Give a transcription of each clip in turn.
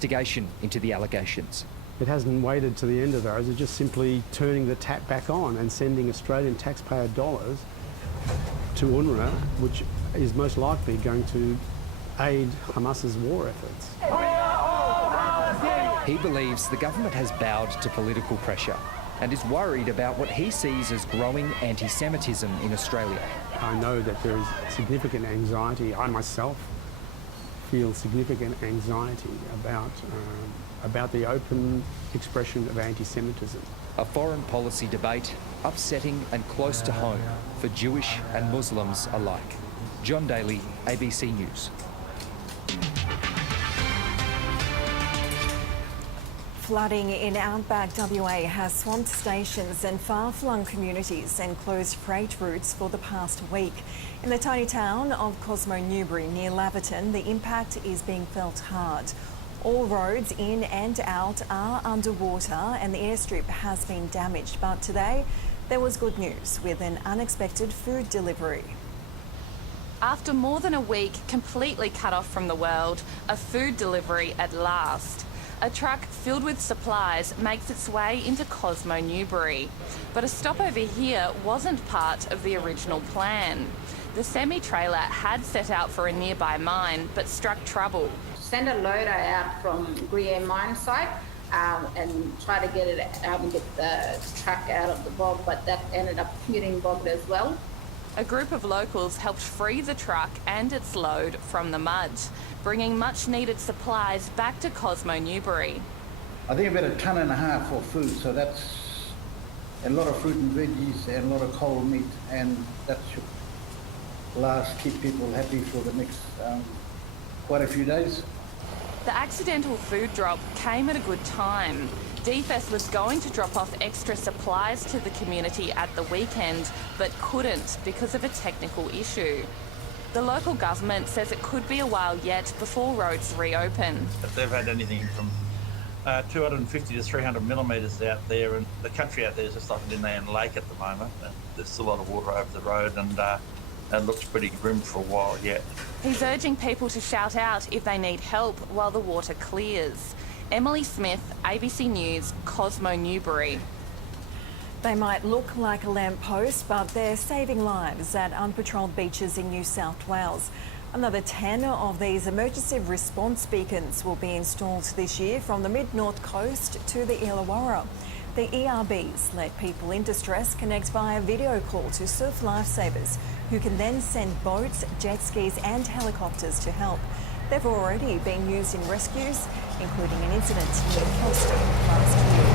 investigation into the allegations. It hasn't waited to the end of those. It's just simply turning the tap back on and sending Australian taxpayer dollars to UNRWA, which is most likely going to aid Hamas's war efforts. He believes the government has bowed to political pressure and is worried about what he sees as growing anti-Semitism in Australia. I know that there is significant anxiety. I myself feel significant anxiety about the open expression of anti-Semitism. A foreign policy debate upsetting and close to home for Jewish and Muslims alike. John Daly, ABC News. Flooding in outback WA has swamped stations and far-flung communities and closed freight routes for the past week. In the tiny town of Cosmo Newbury near Laverton, the impact is being felt hard. All roads in and out are underwater and the airstrip has been damaged. But today there was good news with an unexpected food delivery. After more than a week completely cut off from the world, a food delivery at last. A truck filled with supplies makes its way into Cosmo Newbury. But a stop over here wasn't part of the original plan. The semi-trailer had set out for a nearby mine but struck trouble. Send a loader out from Gruyere mine site and try to get it out and get the truck out of the bog, but that ended up getting bogged as well. A group of locals helped free the truck and its load from the mud, bringing much needed supplies back to Cosmo Newbury. I think about 1.5 tons for food, so that's a lot of fruit and veggies and a lot of cold meat, and that should keep people happy for the next quite a few days. The accidental food drop came at a good time. DFS was going to drop off extra supplies to the community at the weekend, but couldn't because of a technical issue. The local government says it could be a while yet before roads reopen. They've had anything from 250 to 300 millimetres out there, and the country out there is just like an inland lake at the moment. There's still a lot of water over the road, and it looks pretty grim for a while yet. He's urging people to shout out if they need help while the water clears. Emily Smith, ABC News, Cosmo Newbury. They might look like a lamppost, but they're saving lives at unpatrolled beaches in New South Wales. Another 10 of these emergency response beacons will be installed this year from the mid-north coast to the Illawarra. The ERBs let people in distress connect via video call to surf lifesavers, who can then send boats, jet skis and helicopters to help. They've already been used in rescues, including an incident near Kelso last year.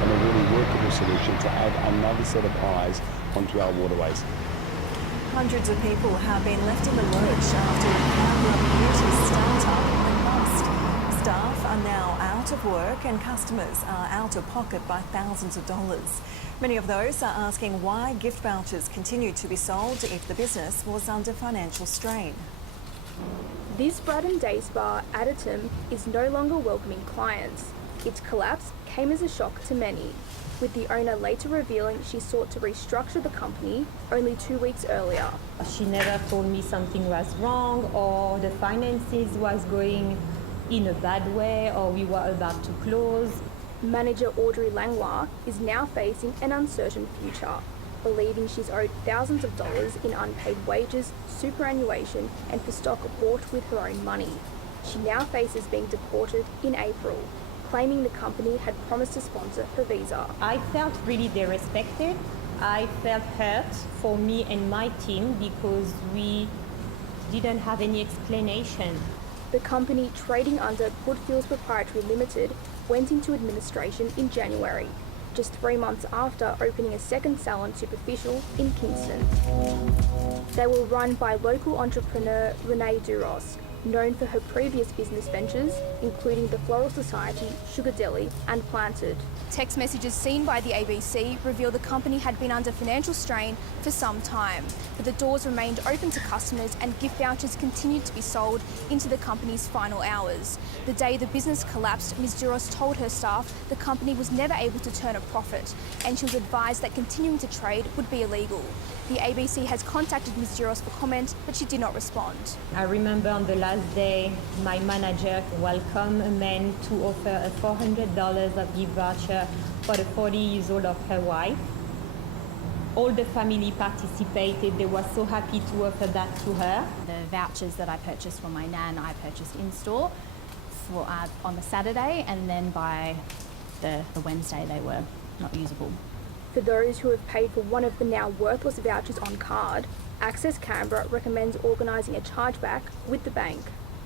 And a really workable solution to add another set of eyes onto our waterways. Hundreds of people have been left in the lurch after a power beauty startup went bust. Staff are now out of work and customers are out of pocket by thousands of dollars. Many of those are asking why gift vouchers continue to be sold if the business was under financial strain. This Brighton Day Spa Additum is no longer welcoming clients. Its collapse came as a shock to many, with the owner later revealing she sought to restructure the company only 2 weeks earlier. She never told me something was wrong or the finances was going in a bad way or we were about to close. Manager Audrey Langlois is now facing an uncertain future, believing she's owed thousands of dollars in unpaid wages, superannuation and for stock bought with her own money. She now faces being deported in April, claiming the company had promised to sponsor her visa. I felt really disrespected. I felt hurt for me and my team because we didn't have any explanation. The company, trading under Goodfields Proprietary Limited, went into administration in January, just 3 months after opening a second salon Superficial in Kingston. They were run by local entrepreneur Renee Duros, known for her previous business ventures, including the Floral Society, Sugar Deli and Planted. Text messages seen by the ABC reveal the company had been under financial strain for some time, but the doors remained open to customers and gift vouchers continued to be sold into the company's final hours. The day the business collapsed, Ms. Duros told her staff the company was never able to turn a profit and she was advised that continuing to trade would be illegal. The ABC has contacted Ms. Duros for comment, but she did not respond. I remember on the last day, my manager welcomed a man to offer a $400 of gift voucher for the 40 years old of her wife. All the family participated. They were so happy to offer that to her. The vouchers that I purchased for my nan, I purchased in store for, on the Saturday, and then by the Wednesday they were not usable. For those who have paid for one of the now worthless vouchers on card, Access Canberra recommends organising a chargeback with the bank.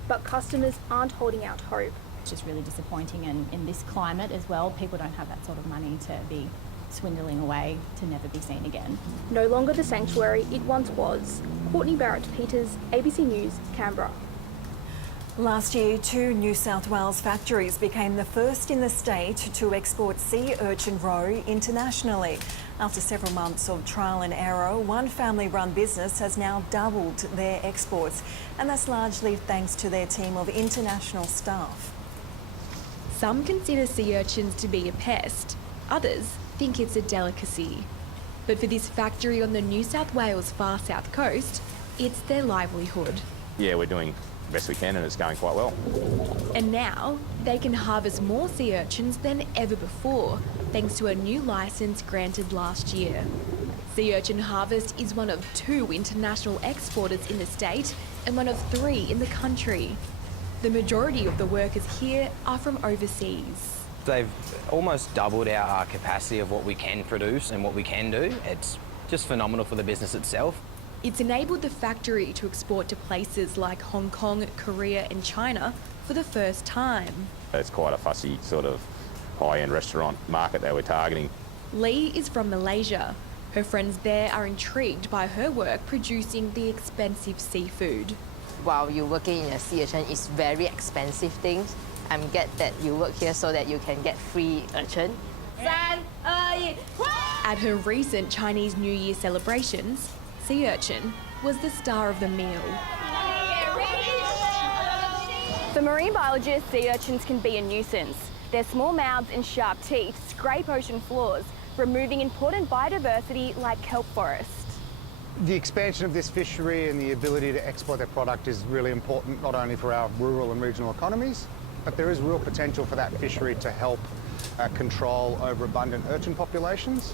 But customers aren't holding out hope. It's just really disappointing, and in this climate as well, people don't have that sort of money to be swindling away to never be seen again. No longer the sanctuary it once was. Courtney Barrett-Peters, ABC News, Canberra. Last year, 2 New South Wales factories became the first in the state to export sea urchin roe internationally. After several months of trial and error, one family-run business has now doubled their exports, and that's largely thanks to their team of international staff. Some consider sea urchins to be a pest. Others think it's a delicacy. But for this factory on the New South Wales far south coast, it's their livelihood. Yeah, we're doing the best we can and it's going quite well. And now they can harvest more sea urchins than ever before, thanks to a new licence granted last year. Sea urchin harvest is one of 2 international exporters in the state and one of 3 in the country. The majority of the workers here are from overseas. They've almost doubled our capacity of what we can produce and what we can do. It's just phenomenal for the business itself. It's enabled the factory to export to places like Hong Kong, Korea and China for the first time. It's quite a fussy sort of high-end restaurant market that we're targeting. Lee is from Malaysia. Her friends there are intrigued by her work producing the expensive seafood. While you're working in a sea urchin, it's very expensive things. I'm glad that you work here so that you can get free urchin. At her recent Chinese New Year celebrations, sea urchin was the star of the meal. For marine biologists, sea urchins can be a nuisance. Their small mouths and sharp teeth scrape ocean floors, removing important biodiversity like kelp forest. The expansion of this fishery and the ability to export their product is really important, not only for our rural and regional economies, but there is real potential for that fishery to help control overabundant urchin populations.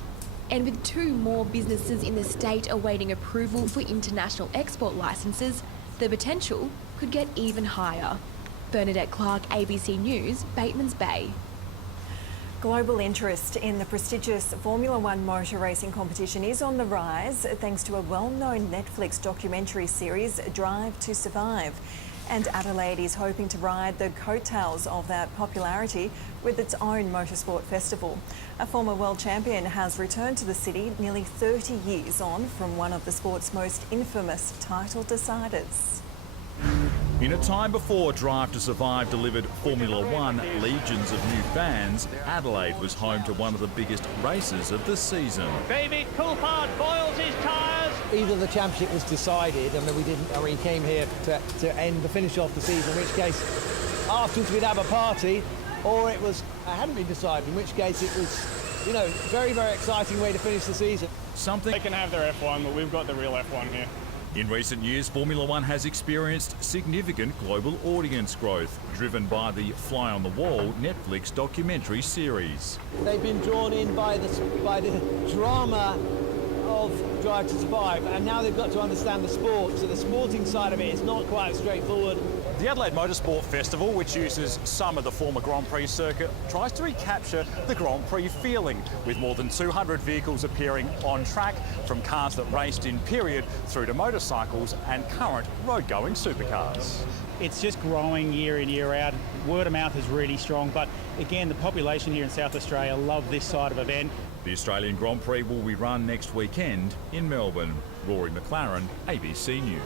And with 2 more businesses in the state awaiting approval for international export licences, the potential could get even higher. Bernadette Clark, ABC News, Batemans Bay. Global interest in the prestigious Formula One motor racing competition is on the rise thanks to a well-known Netflix documentary series, Drive to Survive. And Adelaide is hoping to ride the coattails of that popularity with its own motorsport festival. A former world champion has returned to the city nearly 30 years on from one of the sport's most infamous title deciders. In a time before Drive to Survive delivered Formula One legions of new fans, Adelaide was home to one of the biggest races of the season. David Coulthard boils his tyres. Either the championship was decided and then we came here to finish off the season, in which case afterwards we'd have a party, or it hadn't been decided, in which case it was, very, very exciting way to finish the season. They can have their F1, but we've got the real F1 here. In recent years, Formula One has experienced significant global audience growth, driven by the Fly on the Wall Netflix documentary series. They've been drawn in by the drama of Drive to Survive, and now they've got to understand the sport, so the sporting side of it is not quite as straightforward. The Adelaide Motorsport Festival, which uses some of the former Grand Prix circuit, tries to recapture the Grand Prix feeling, with more than 200 vehicles appearing on track, from cars that raced in period through to motorcycles and current road-going supercars. It's just growing year in, year out. Word of mouth is really strong, but again, the population here in South Australia love this side of event. The Australian Grand Prix will be run next weekend in Melbourne. Rory McLaren, ABC News.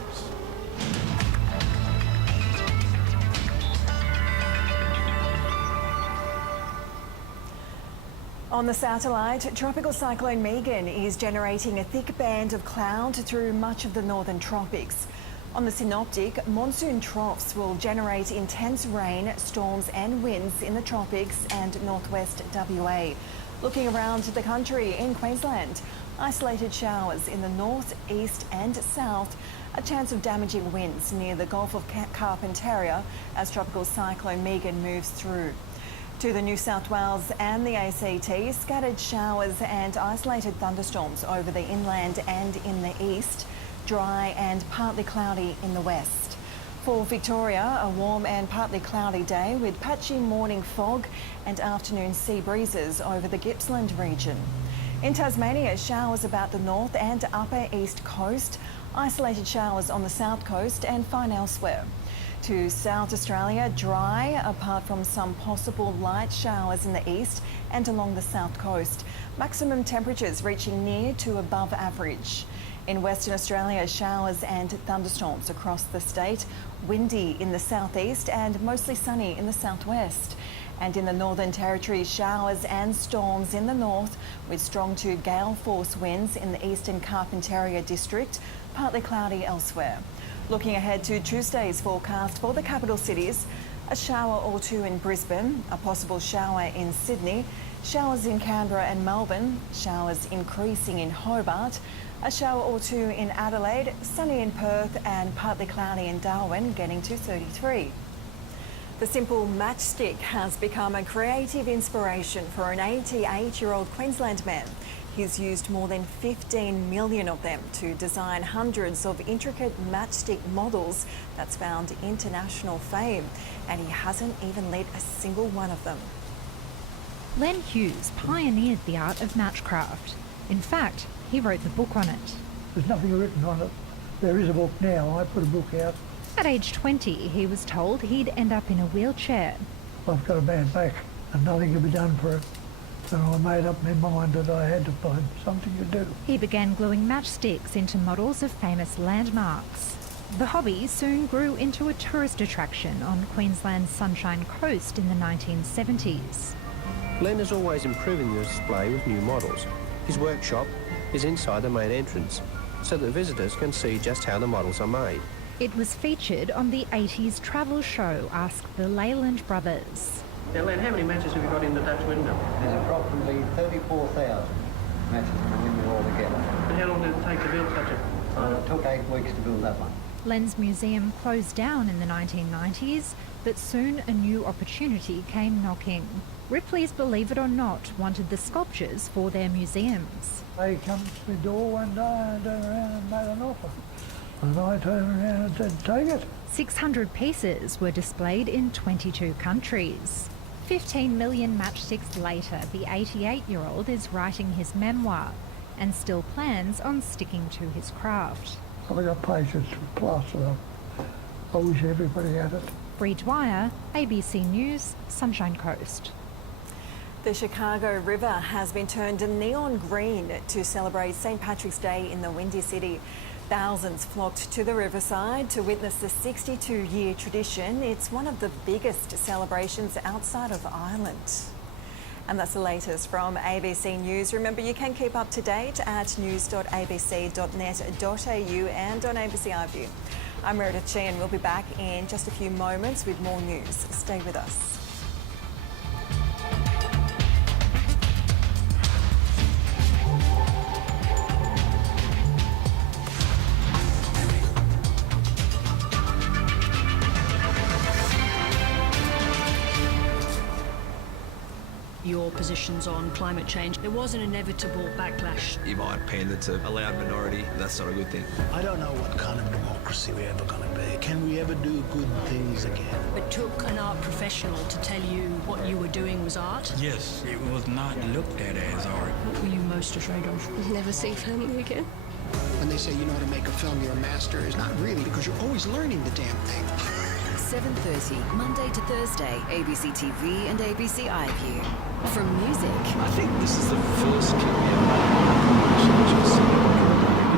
On the satellite, Tropical Cyclone Megan is generating a thick band of cloud through much of the northern tropics. On the synoptic, monsoon troughs will generate intense rain, storms and winds in the tropics and northwest WA. Looking around the country in Queensland, Isolated showers in the north, east and south. A chance of damaging winds near the Gulf of Carpentaria as tropical cyclone Megan moves through. To the New South Wales and the ACT, scattered showers and isolated thunderstorms over the inland and in the east. Dry and partly cloudy in the west. For Victoria, a warm and partly cloudy day with patchy morning fog and afternoon sea breezes over the Gippsland region. In Tasmania, showers about the north and upper east coast, isolated showers on the south coast and fine elsewhere. To South Australia, dry apart from some possible light showers in the east and along the south coast. Maximum temperatures reaching near to above average. In Western Australia, showers and thunderstorms across the state. Windy in the southeast and mostly sunny in the southwest. And in the Northern Territory, showers and storms in the north with strong to gale force winds in the eastern Carpentaria district, partly cloudy elsewhere. Looking ahead to Tuesday's forecast for the capital cities, a shower or two in Brisbane, a possible shower in Sydney, showers in Canberra and Melbourne, showers increasing in Hobart, a shower or two in Adelaide, sunny in Perth and partly cloudy in Darwin, getting to 33. The simple matchstick has become a creative inspiration for an 88-year-old Queensland man. He's used more than 15 million of them to design hundreds of intricate matchstick models that's found international fame, and he hasn't even lit a single one of them. Len Hughes pioneered the art of matchcraft. In fact, he wrote the book on it. There's nothing written on it. There is a book now. I put a book out. At age 20, he was told he'd end up in a wheelchair. I've got a bad back and nothing can be done for it. So I made up my mind that I had to find something to do. He began gluing matchsticks into models of famous landmarks. The hobby soon grew into a tourist attraction on Queensland's Sunshine Coast in the 1970s. Len is always improving the display with new models. His workshop is inside the main entrance, so that visitors can see just how the models are made. It was featured on the 80s travel show Ask the Leyland Brothers. Now, Len, how many matches have you got in the Dutch window? There's approximately 34,000 matches in the window altogether. And how long did it take to build such a... It took 8 weeks to build that one. Len's museum closed down in the 1990s, but soon a new opportunity came knocking. Ripley's Believe It or Not wanted the sculptures for their museums. They come to the door one day and turned around and made an offer. And I turned around and said, take it. 600 pieces were displayed in 22 countries. 15 million matchsticks later, the 88-year-old is writing his memoir and still plans on sticking to his craft. I've got patience to plaster them. I wish everybody had it. Bree Dwyer, ABC News, Sunshine Coast. The Chicago River has been turned neon green to celebrate St. Patrick's Day in the Windy City. Thousands flocked to the riverside to witness the 62-year tradition. It's one of the biggest celebrations outside of Ireland. And that's the latest from ABC News. Remember, you can keep up to date at news.abc.net.au and on ABC iView. I'm Meredith Sheehan. We'll be back in just a few moments with more news. Stay with us. Your positions on climate change. There was an inevitable backlash. You might pander to a loud minority. That's not a good thing. I don't know what kind of democracy we're ever going to be. Can we ever do good things again? It took an art professional to tell you what you were doing was art. Yes, it was not looked at as art. What were you most afraid of? Never see family again. When they say you know how to make a film, you're a master, is not really, because you're always learning the damn thing. 7:30, Monday to Thursday, ABC TV and ABC iView. From music. I think this is the first kid we ever made.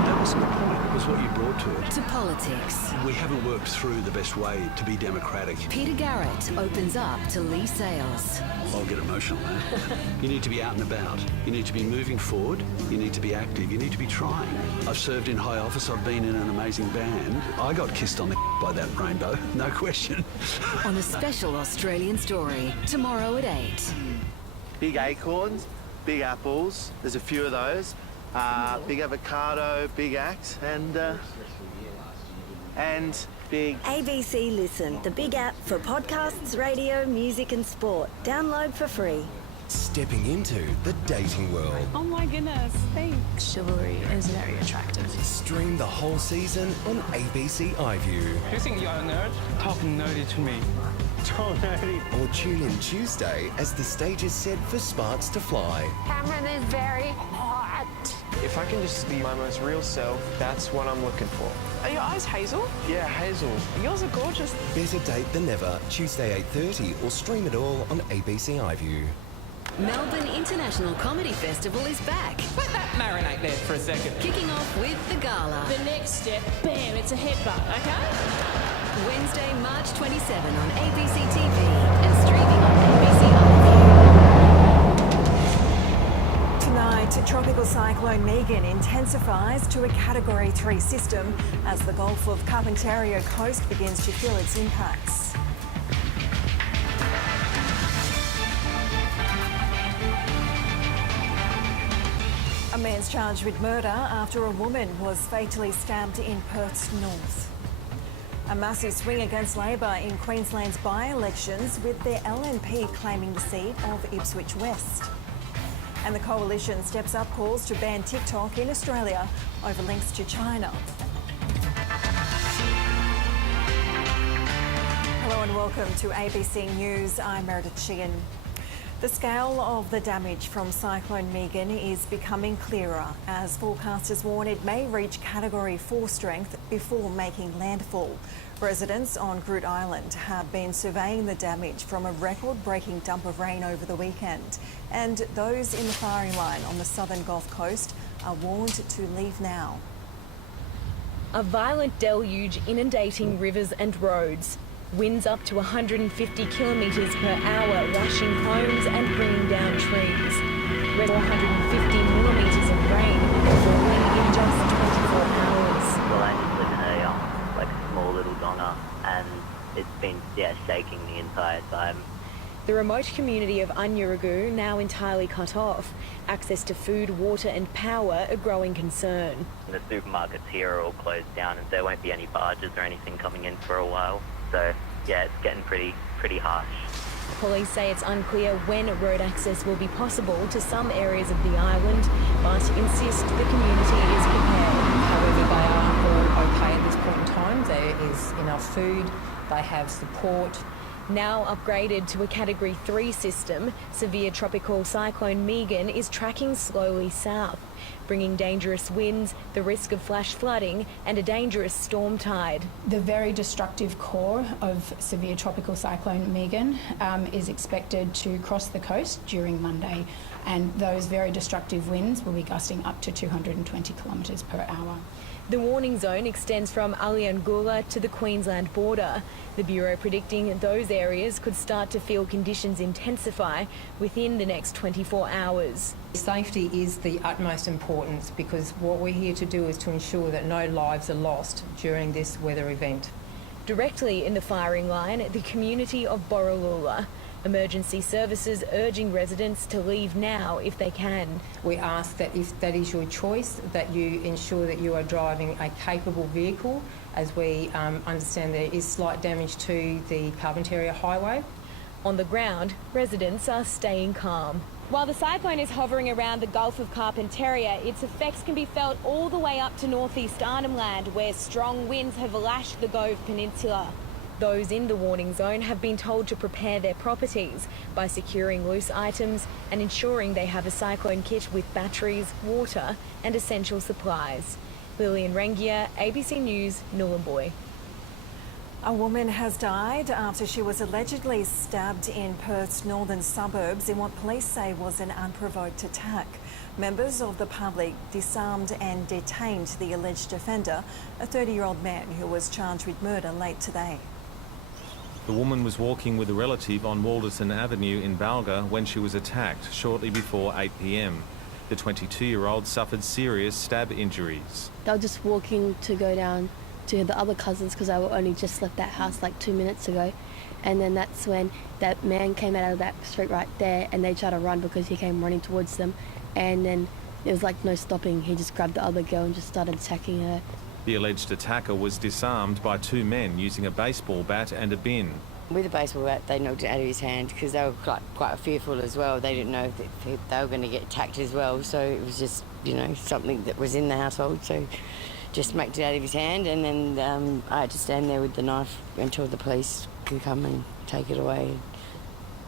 That wasn't the point, it was what you brought to it. To politics. We haven't worked through the best way to be democratic. Peter Garrett opens up to Lee Sales. I'll get emotional now. You need to be out and about. You need to be moving forward. You need to be active. You need to be trying. I've served in high office. I've been in an amazing band. I got kissed on the by that rainbow, no question. On a special Australian story, tomorrow at 8. Big acorns, big apples, there's a few of those. big avocado, big axe, and big... ABC Listen, the big app for podcasts, radio, music and sport. Download for free. Stepping into the dating world. Oh my goodness, thanks. Chivalry is very attractive. Stream the whole season on ABC iView. Do you think you're a nerd? Talk nerdy to me. Talk nerdy. Or tune in Tuesday as the stage is set for sparks to fly. Cameron is very hot. If I can just be my most real self, that's what I'm looking for. Are your eyes hazel? Yeah, hazel. Yours are gorgeous. Better date than ever, Tuesday 8:30 or stream it all on ABC iView. Melbourne International Comedy Festival is back. Let that marinate there for a second. Kicking off with the gala. The next step, bam, it's a headbutt, okay? Wednesday, March 27 on ABC TV and streaming on ABC iView. Tonight, Tropical Cyclone Megan intensifies to a Category 3 system as the Gulf of Carpentaria coast begins to feel its impacts. A man's charged with murder after a woman was fatally stabbed in Perth's north. A massive swing against Labor in Queensland's by-elections, with their LNP claiming the seat of Ipswich West. And the Coalition steps up calls to ban TikTok in Australia over links to China. Hello and welcome to ABC News. I'm Meredith Sheehan. The scale of the damage from Cyclone Megan is becoming clearer as forecasters warn it may reach Category 4 strength before making landfall. Residents on Groote Island have been surveying the damage from a record-breaking dump of rain over the weekend, and those in the firing line on the southern Gulf Coast are warned to leave now. A violent deluge inundating rivers and roads. Winds up to 150 kilometres per hour, rushing homes and bringing down trees. 450 millimetres of rain falling in just 24 hours. Well, I just live in a small little donga, and it's been shaking the entire time. The remote community of Anyurugu now entirely cut off. Access to food, water and power a growing concern. The supermarkets here are all closed down, and there won't be any barges or anything coming in for a while. So, yeah, it's getting pretty harsh. Police say it's unclear when road access will be possible to some areas of the island, but insist the community is prepared. However, they are all okay at this point in time. There is enough food, they have support. Now upgraded to a Category 3 system, severe tropical cyclone Megan is tracking slowly south, bringing dangerous winds, the risk of flash flooding and a dangerous storm tide. The very destructive core of severe tropical cyclone Megan is expected to cross the coast during Monday, and those very destructive winds will be gusting up to 220 kilometres per hour. The warning zone extends from Aliangula to the Queensland border. The Bureau predicting those areas could start to feel conditions intensify within the next 24 hours. Safety is the utmost importance, because what we're here to do is to ensure that no lives are lost during this weather event. Directly in the firing line, the community of Borroloola. Emergency services urging residents to leave now if they can. We ask that if that is your choice, that you ensure that you are driving a capable vehicle, as we understand there is slight damage to the Carpentaria Highway. On the ground, residents are staying calm. While the cyclone is hovering around the Gulf of Carpentaria, its effects can be felt all the way up to northeast Arnhem Land, where strong winds have lashed the Gove Peninsula. Those in the warning zone have been told to prepare their properties by securing loose items and ensuring they have a cyclone kit with batteries, water and essential supplies. Lillian Rangia, ABC News, Nhulunbuy. A woman has died after she was allegedly stabbed in Perth's northern suburbs in what police say was an unprovoked attack. Members of the public disarmed and detained the alleged offender, a 30-year-old man who was charged with murder late today. The woman was walking with a relative on Walderton Avenue in Balga when she was attacked shortly before 8 p.m. The 22-year-old suffered serious stab injuries. They were just walking to go down to the other cousins because they were only just left that house like 2 minutes ago. And then that's when that man came out of that street right there, and they tried to run because he came running towards them. And then there was like no stopping. He just grabbed the other girl and just started attacking her. The alleged attacker was disarmed by two men using a baseball bat and a bin. With a baseball bat, they knocked it out of his hand because they were quite fearful as well. They didn't know if they were going to get attacked as well. So it was just, you know, something that was in the household. So just knocked it out of his hand, and then I had to stand there with the knife until the police could come and take it away.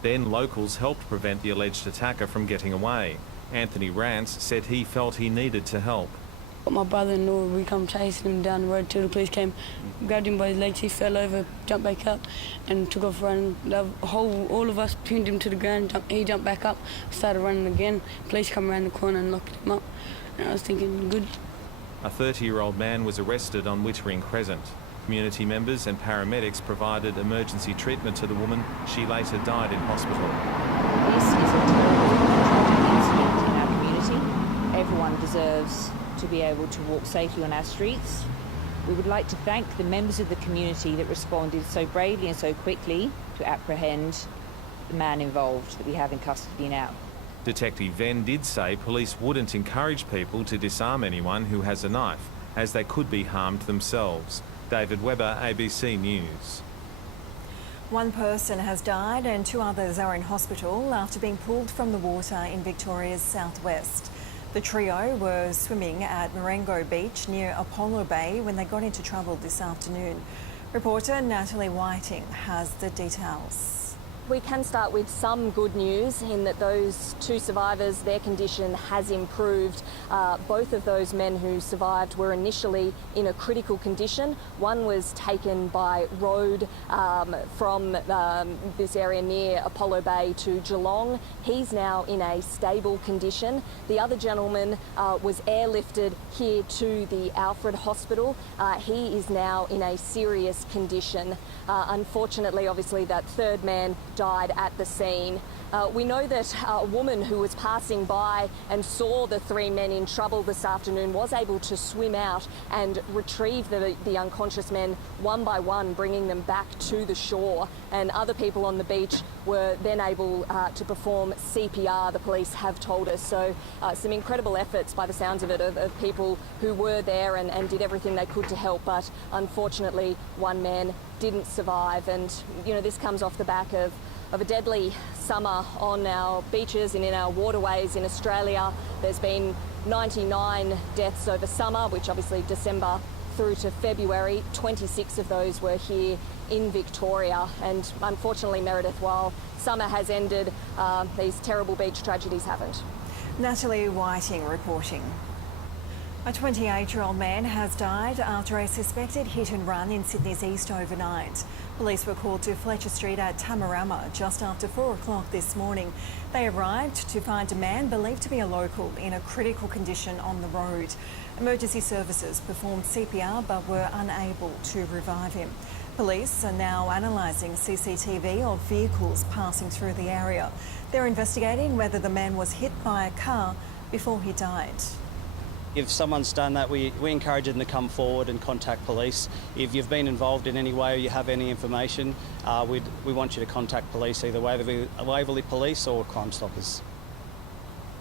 Then locals helped prevent the alleged attacker from getting away. Anthony Rance said he felt he needed to help. My brother-in-law, we come chasing him down the road till the police came, grabbed him by his legs, he fell over, jumped back up and took off running. All of us pinned him to the ground, he jumped back up, started running again. Police come around the corner and locked him up. And I was thinking, good. A 30-year-old man was arrested on Wittering Crescent. Community members and paramedics provided emergency treatment to the woman. She later died in hospital. This is a terrible incident in our community. Everyone deserves to be able to walk safely on our streets. We would like to thank the members of the community that responded so bravely and so quickly to apprehend the man involved that we have in custody now. Detective Venn did say police wouldn't encourage people to disarm anyone who has a knife, as they could be harmed themselves. David Webber, ABC News. One person has died and two others are in hospital after being pulled from the water in Victoria's southwest. The trio were swimming at Marengo Beach near Apollo Bay when they got into trouble this afternoon. Reporter Natalie Whiting has the details. We can start with some good news in that those two survivors, their condition has improved. Both of those men who survived were initially in a critical condition. One was taken by road from this area near Apollo Bay to Geelong. He's now in a stable condition. The other gentleman was airlifted here to the Alfred Hospital. He is now in a serious condition. Unfortunately, obviously, that third man died at the scene. We know that a woman who was passing by and saw the three men in trouble this afternoon was able to swim out and retrieve the unconscious men one by one, bringing them back to the shore. And other people on the beach were then able to perform CPR, the police have told us. So some incredible efforts by the sounds of it of people who were there and did everything they could to help. But unfortunately, one man didn't survive. And, you know, this comes off the back of a deadly summer on our beaches and in our waterways in Australia. There's been 99 deaths over summer, which obviously December through to February. 26 of those were here in Victoria. And unfortunately, Meredith, while summer has ended, these terrible beach tragedies haven't. Natalie Whiting reporting. A 28-year-old man has died after a suspected hit and run in Sydney's east overnight. Police were called to Fletcher Street at Tamarama just after 4 o'clock this morning. They arrived to find a man believed to be a local in a critical condition on the road. Emergency services performed CPR but were unable to revive him. Police are now analysing CCTV of vehicles passing through the area. They're investigating whether the man was hit by a car before he died. If someone's done that, we encourage them to come forward and contact police. If you've been involved in any way or you have any information, we want you to contact police, either Waverley Police or Crime Stoppers.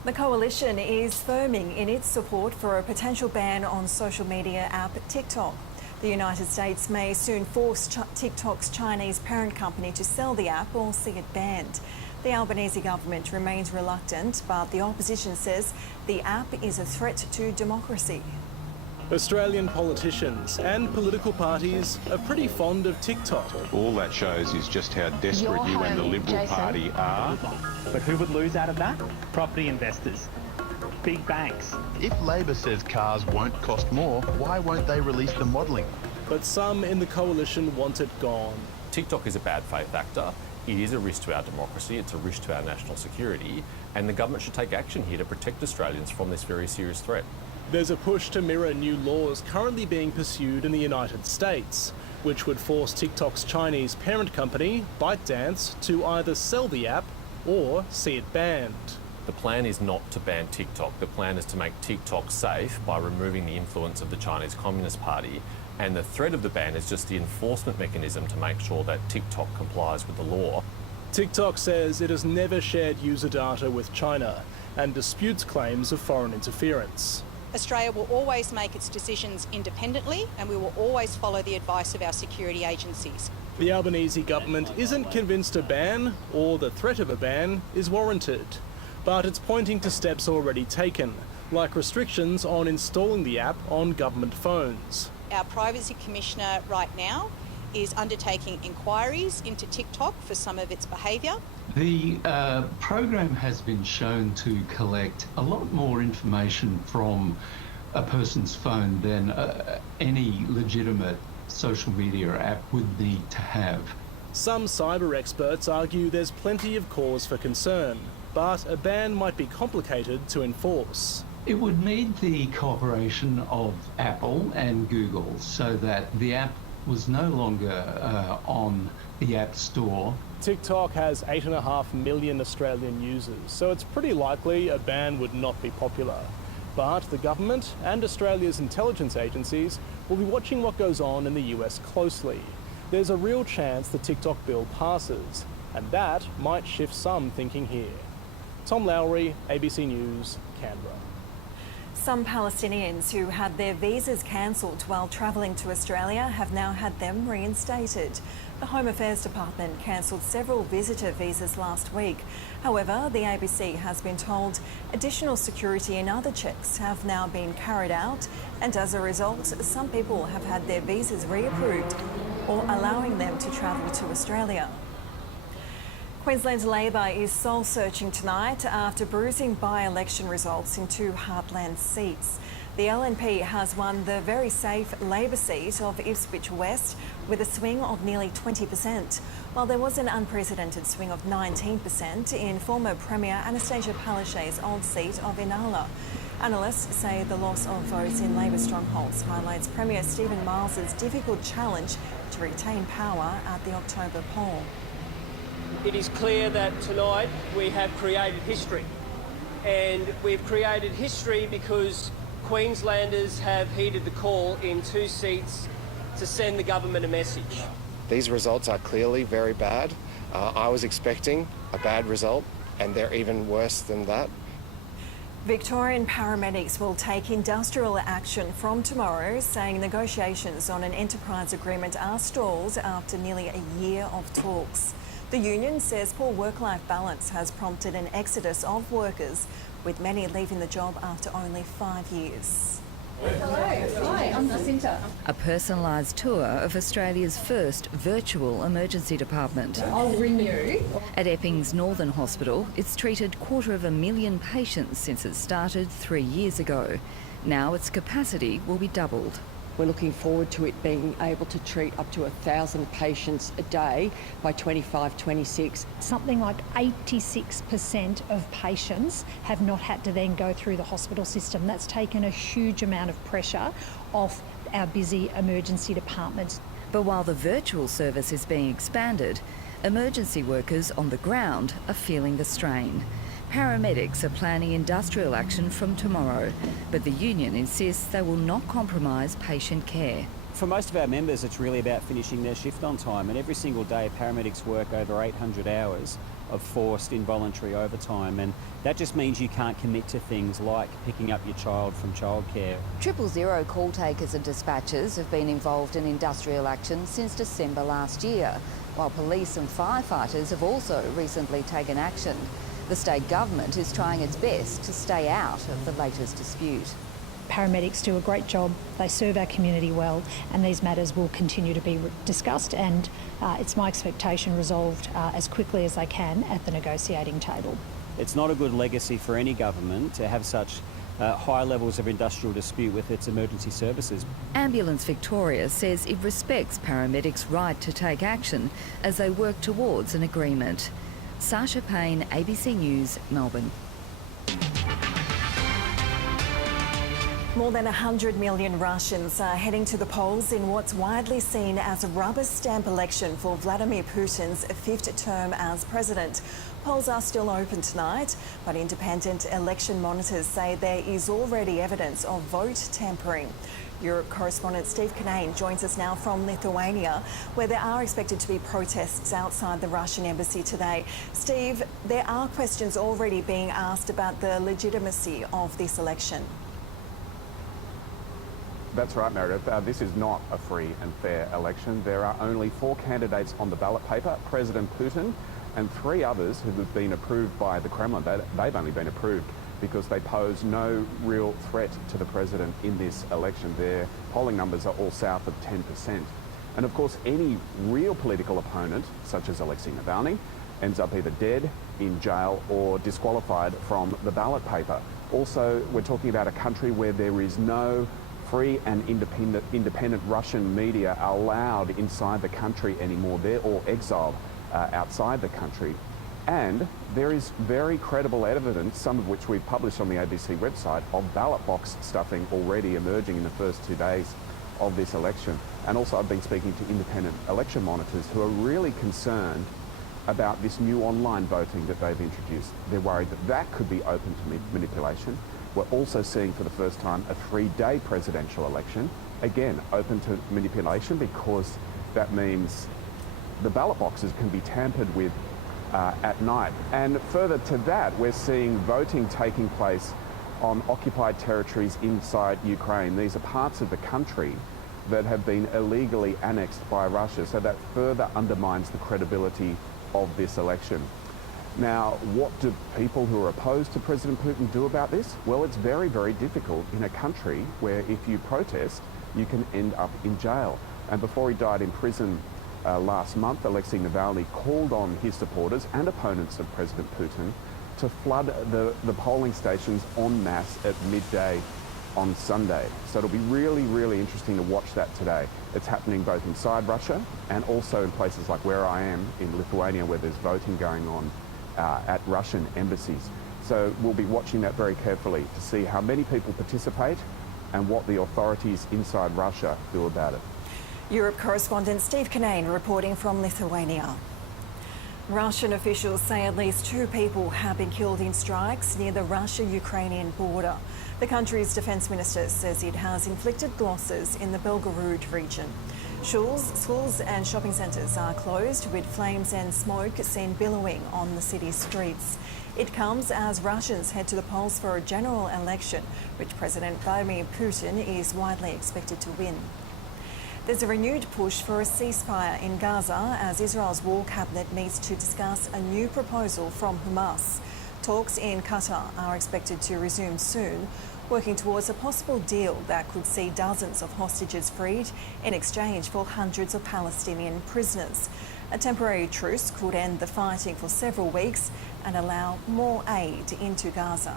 The Coalition is firming in its support for a potential ban on social media app TikTok. The United States may soon force TikTok's Chinese parent company to sell the app or see it banned. The Albanese government remains reluctant, but the opposition says the app is a threat to democracy. Australian politicians and political parties are pretty fond of TikTok. All that shows is just how desperate you and the Liberal Party are. But who would lose out of that? Property investors, big banks. If Labor says cars won't cost more, why won't they release the modelling? But some in the Coalition want it gone. TikTok is a bad faith actor. It is a risk to our democracy, it's a risk to our national security, and the government should take action here to protect Australians from this very serious threat. There's a push to mirror new laws currently being pursued in the United States, which would force TikTok's Chinese parent company, ByteDance, to either sell the app or see it banned. The plan is not to ban TikTok. The plan is to make TikTok safe by removing the influence of the Chinese Communist Party. And the threat of the ban is just the enforcement mechanism to make sure that TikTok complies with the law. TikTok says it has never shared user data with China, and disputes claims of foreign interference. Australia will always make its decisions independently, and we will always follow the advice of our security agencies. The Albanese government isn't convinced a ban, or the threat of a ban, is warranted. But it's pointing to steps already taken, like restrictions on installing the app on government phones. Our Privacy Commissioner right now is undertaking inquiries into TikTok for some of its behaviour. The program has been shown to collect a lot more information from a person's phone than any legitimate social media app would need to have. Some cyber experts argue there's plenty of cause for concern, but a ban might be complicated to enforce. It would need the cooperation of Apple and Google so that the app was no longer on the App Store. TikTok has 8.5 million Australian users, so it's pretty likely a ban would not be popular. But the government and Australia's intelligence agencies will be watching what goes on in the US closely. There's a real chance the TikTok bill passes, and that might shift some thinking here. Tom Lowry, ABC News, Canberra. Some Palestinians who had their visas cancelled while travelling to Australia have now had them reinstated. The Home Affairs Department cancelled several visitor visas last week. However, the ABC has been told additional security and other checks have now been carried out, and as a result, some people have had their visas reapproved or allowing them to travel to Australia. Queensland Labor is soul-searching tonight after bruising by-election results in 2 heartland seats. The LNP has won the very safe Labor seat of Ipswich West with a swing of nearly 20%, while there was an unprecedented swing of 19% in former Premier Anastasia Palaszczuk's old seat of Inala. Analysts say the loss of votes in Labor strongholds highlights Premier Stephen Miles's difficult challenge to retain power at the October poll. It is clear that tonight we have created history, and we've created history because Queenslanders have heeded the call in 2 seats to send the government a message. These results are clearly very bad. I was expecting a bad result, and they're even worse than that. Victorian paramedics will take industrial action from tomorrow, saying negotiations on an enterprise agreement are stalled after nearly a year of talks. The union says poor work-life balance has prompted an exodus of workers, with many leaving the job after only 5 years. Hello, hi, I'm Jacinta. A personalised tour of Australia's first virtual emergency department. I'll ring you. At Epping's Northern Hospital, it's treated 250,000 patients since it started 3 years ago. Now its capacity will be doubled. We're looking forward to it being able to treat up to 1,000 patients a day by 25-26. Something like 86% of patients have not had to then go through the hospital system. That's taken a huge amount of pressure off our busy emergency departments. But while the virtual service is being expanded, emergency workers on the ground are feeling the strain. Paramedics are planning industrial action from tomorrow, but the union insists they will not compromise patient care. For most of our members, it's really about finishing their shift on time, and every single day paramedics work over 800 hours of forced involuntary overtime, and that just means you can't commit to things like picking up your child from childcare. 000 call takers and dispatchers have been involved in industrial action since December last year, while police and firefighters have also recently taken action. The state government is trying its best to stay out of the latest dispute. Paramedics do a great job, they serve our community well, and these matters will continue to be discussed, and it's my expectation resolved as quickly as they can at the negotiating table. It's not a good legacy for any government to have such high levels of industrial dispute with its emergency services. Ambulance Victoria says it respects paramedics' right to take action as they work towards an agreement. Sasha Payne, ABC News, Melbourne. More than 100 million Russians are heading to the polls in what's widely seen as a rubber stamp election for Vladimir Putin's 5th term as president. Polls are still open tonight, but independent election monitors say there is already evidence of vote tampering. Europe correspondent Steve Kinane joins us now from Lithuania, where there are expected to be protests outside the Russian embassy today. Steve, there are questions already being asked about the legitimacy of this election. That's right, Meredith. This is not a free and fair election. There are only 4 candidates on the ballot paper: President Putin and 3 others who have been approved by the Kremlin. They've only been approved because they pose no real threat to the president in this election. Their polling numbers are all south of 10%. And of course, any real political opponent, such as Alexei Navalny, ends up either dead, in jail, or disqualified from the ballot paper. Also, we're talking about a country where there is no free and independent Russian media allowed inside the country anymore. They're all exiled outside the country. And there is very credible evidence, some of which we've published on the ABC website, of ballot box stuffing already emerging in the first 2 days of this election. And also I've been speaking to independent election monitors who are really concerned about this new online voting that they've introduced. They're worried that that could be open to manipulation. We're also seeing for the first time a 3-day presidential election, again open to manipulation, because that means the ballot boxes can be tampered with at night. And further to that, we're seeing voting taking place on occupied territories inside Ukraine. These are parts of the country that have been illegally annexed by Russia, so that further undermines the credibility of this election. Now, what do people who are opposed to President Putin do about this? Well, it's very, very difficult in a country where if you protest, you can end up in jail. And before he died in prison last month, Alexei Navalny called on his supporters and opponents of President Putin to flood the polling stations en masse at midday on Sunday. So it'll be really, really interesting to watch that today. It's happening both inside Russia and also in places like where I am in Lithuania, where there's voting going on at Russian embassies. So we'll be watching that very carefully to see how many people participate and what the authorities inside Russia do about it. Europe correspondent Steve Kinane reporting from Lithuania. Russian officials say at least 2 people have been killed in strikes near the Russia-Ukrainian border. The country's defence minister says it has inflicted losses in the Belgorod region. Schools and shopping centres are closed, with flames and smoke seen billowing on the city's streets. It comes as Russians head to the polls for a general election, which President Vladimir Putin is widely expected to win. There's a renewed push for a ceasefire in Gaza as Israel's war cabinet meets to discuss a new proposal from Hamas. Talks in Qatar are expected to resume soon, working towards a possible deal that could see dozens of hostages freed in exchange for hundreds of Palestinian prisoners. A temporary truce could end the fighting for several weeks and allow more aid into Gaza.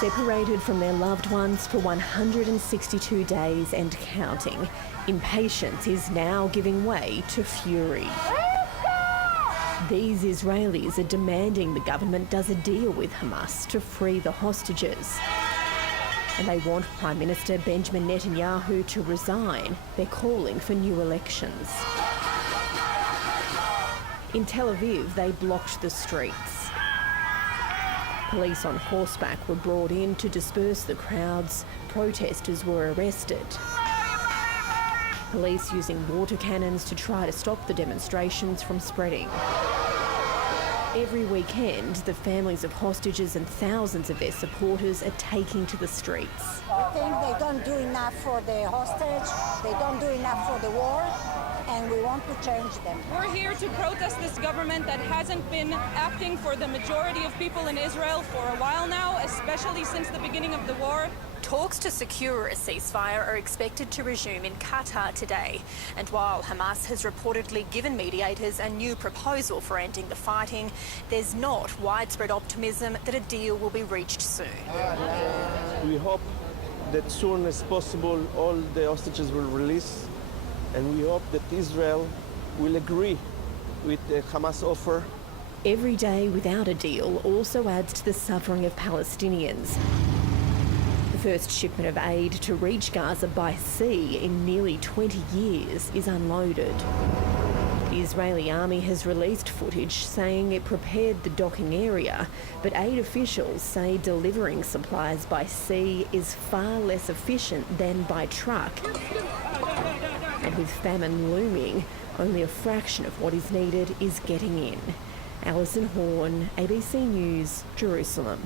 Separated from their loved ones for 162 days and counting, impatience is now giving way to fury. These Israelis are demanding the government does a deal with Hamas to free the hostages. And they want Prime Minister Benjamin Netanyahu to resign. They're calling for new elections. In Tel Aviv, they blocked the streets. Police on horseback were brought in to disperse the crowds. Protesters were arrested. Police using water cannons to try to stop the demonstrations from spreading. Every weekend, the families of hostages and thousands of their supporters are taking to the streets. I think they don't do enough for the hostage, they don't do enough for the war, and we want to change them. We're here to protest this government that hasn't been acting for the majority of people in Israel for a while now, especially since the beginning of the war. Talks to secure a ceasefire are expected to resume in Qatar today. And while Hamas has reportedly given mediators a new proposal for ending the fighting, there's not widespread optimism that a deal will be reached soon. We hope that soon as possible all the hostages will release, and we hope that Israel will agree with the Hamas offer. Every day without a deal also adds to the suffering of Palestinians. The first shipment of aid to reach Gaza by sea in nearly 20 years is unloaded. The Israeli army has released footage saying it prepared the docking area, but aid officials say delivering supplies by sea is far less efficient than by truck. And with famine looming, only a fraction of what is needed is getting in. Alison Horn, ABC News, Jerusalem.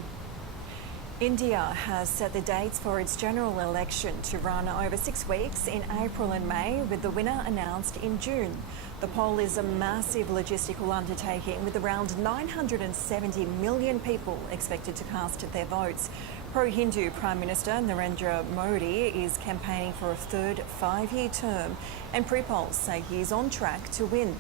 India has set the dates for its general election to run over 6 weeks in April and May, with the winner announced in June. The poll is a massive logistical undertaking, with around 970 million people expected to cast their votes. Pro-Hindu Prime Minister Narendra Modi is campaigning for a third 5-year term, and pre-polls say he is on track to win.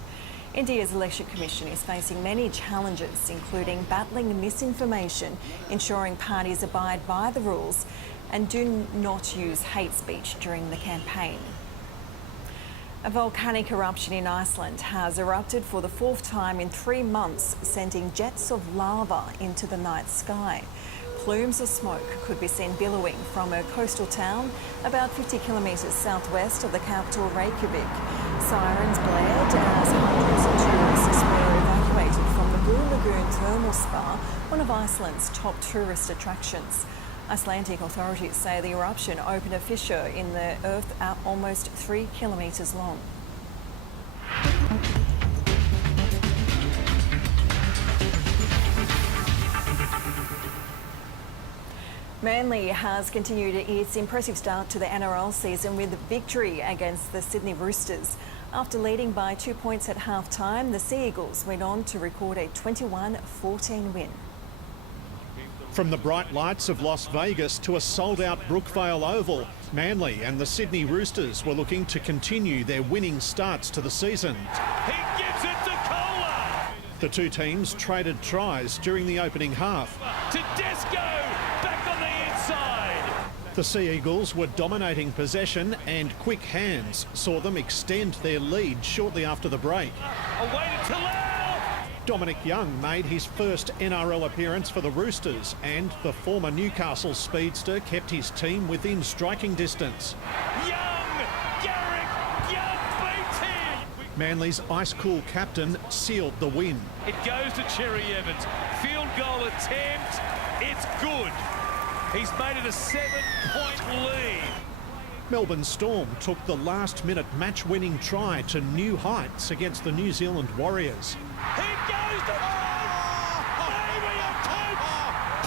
India's Election Commission is facing many challenges, including battling misinformation, ensuring parties abide by the rules, and do not use hate speech during the campaign. A volcanic eruption in Iceland has erupted for the 4th time in 3 months, sending jets of lava into the night sky. Plumes of smoke could be seen billowing from a coastal town about 50 kilometres southwest of the capital Reykjavik. Sirens blared as hundreds of tourists were evacuated from the Blue Lagoon Thermal Spa, one of Iceland's top tourist attractions. Icelandic authorities say the eruption opened a fissure in the earth almost 3 kilometres long. Manly has continued its impressive start to the NRL season with a victory against the Sydney Roosters. After leading by 2 points at half-time, the Sea Eagles went on to record a 21-14 win. From the bright lights of Las Vegas to a sold-out Brookvale Oval, Manly and the Sydney Roosters were looking to continue their winning starts to the season. He gives it to Kohler! The two teams traded tries during the opening half. Tedesco! The Sea Eagles were dominating possession, and quick hands saw them extend their lead shortly after the break. Away to Talal! Dominic Young made his first NRL appearance for the Roosters, and the former Newcastle speedster kept his team within striking distance. Young! Garrick! Young beats him! Manly's ice-cool captain sealed the win. It goes to Cherry Evans. Field goal attempt. It's good. He's made it a 7-point lead. Melbourne Storm took the last-minute match-winning try to new heights against the New Zealand Warriors. He goes to maybe a coach!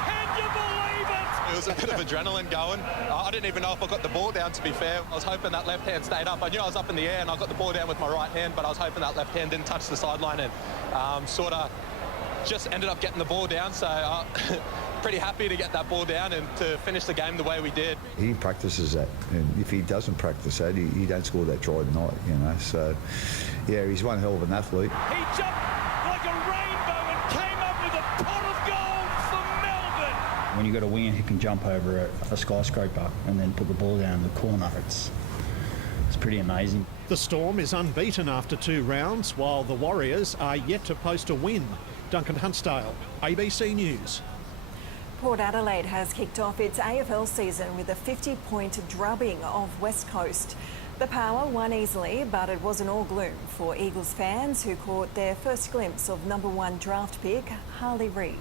Can you believe it? It was a bit of adrenaline going. I didn't even know if I got the ball down, to be fair. I was hoping that left hand stayed up. I knew I was up in the air and I got the ball down with my right hand, but I was hoping that left hand didn't touch the sideline and sort of just ended up getting the ball down. So pretty happy to get that ball down and to finish the game the way we did. He practices that, and if he doesn't practice that, he don't score that try tonight, you know. So, yeah, he's one hell of an athlete. He jumped like a rainbow and came up with a pot of gold for Melbourne. When you've got a winger who can jump over a skyscraper and then put the ball down in the corner, it's pretty amazing. The Storm is unbeaten after 2 rounds, while the Warriors are yet to post a win. Duncan Huntsdale, ABC News. Port Adelaide has kicked off its AFL season with a 50-point drubbing of West Coast. The Power won easily, but it wasn't all gloom for Eagles fans who caught their first glimpse of #1 draft pick Harley Reid.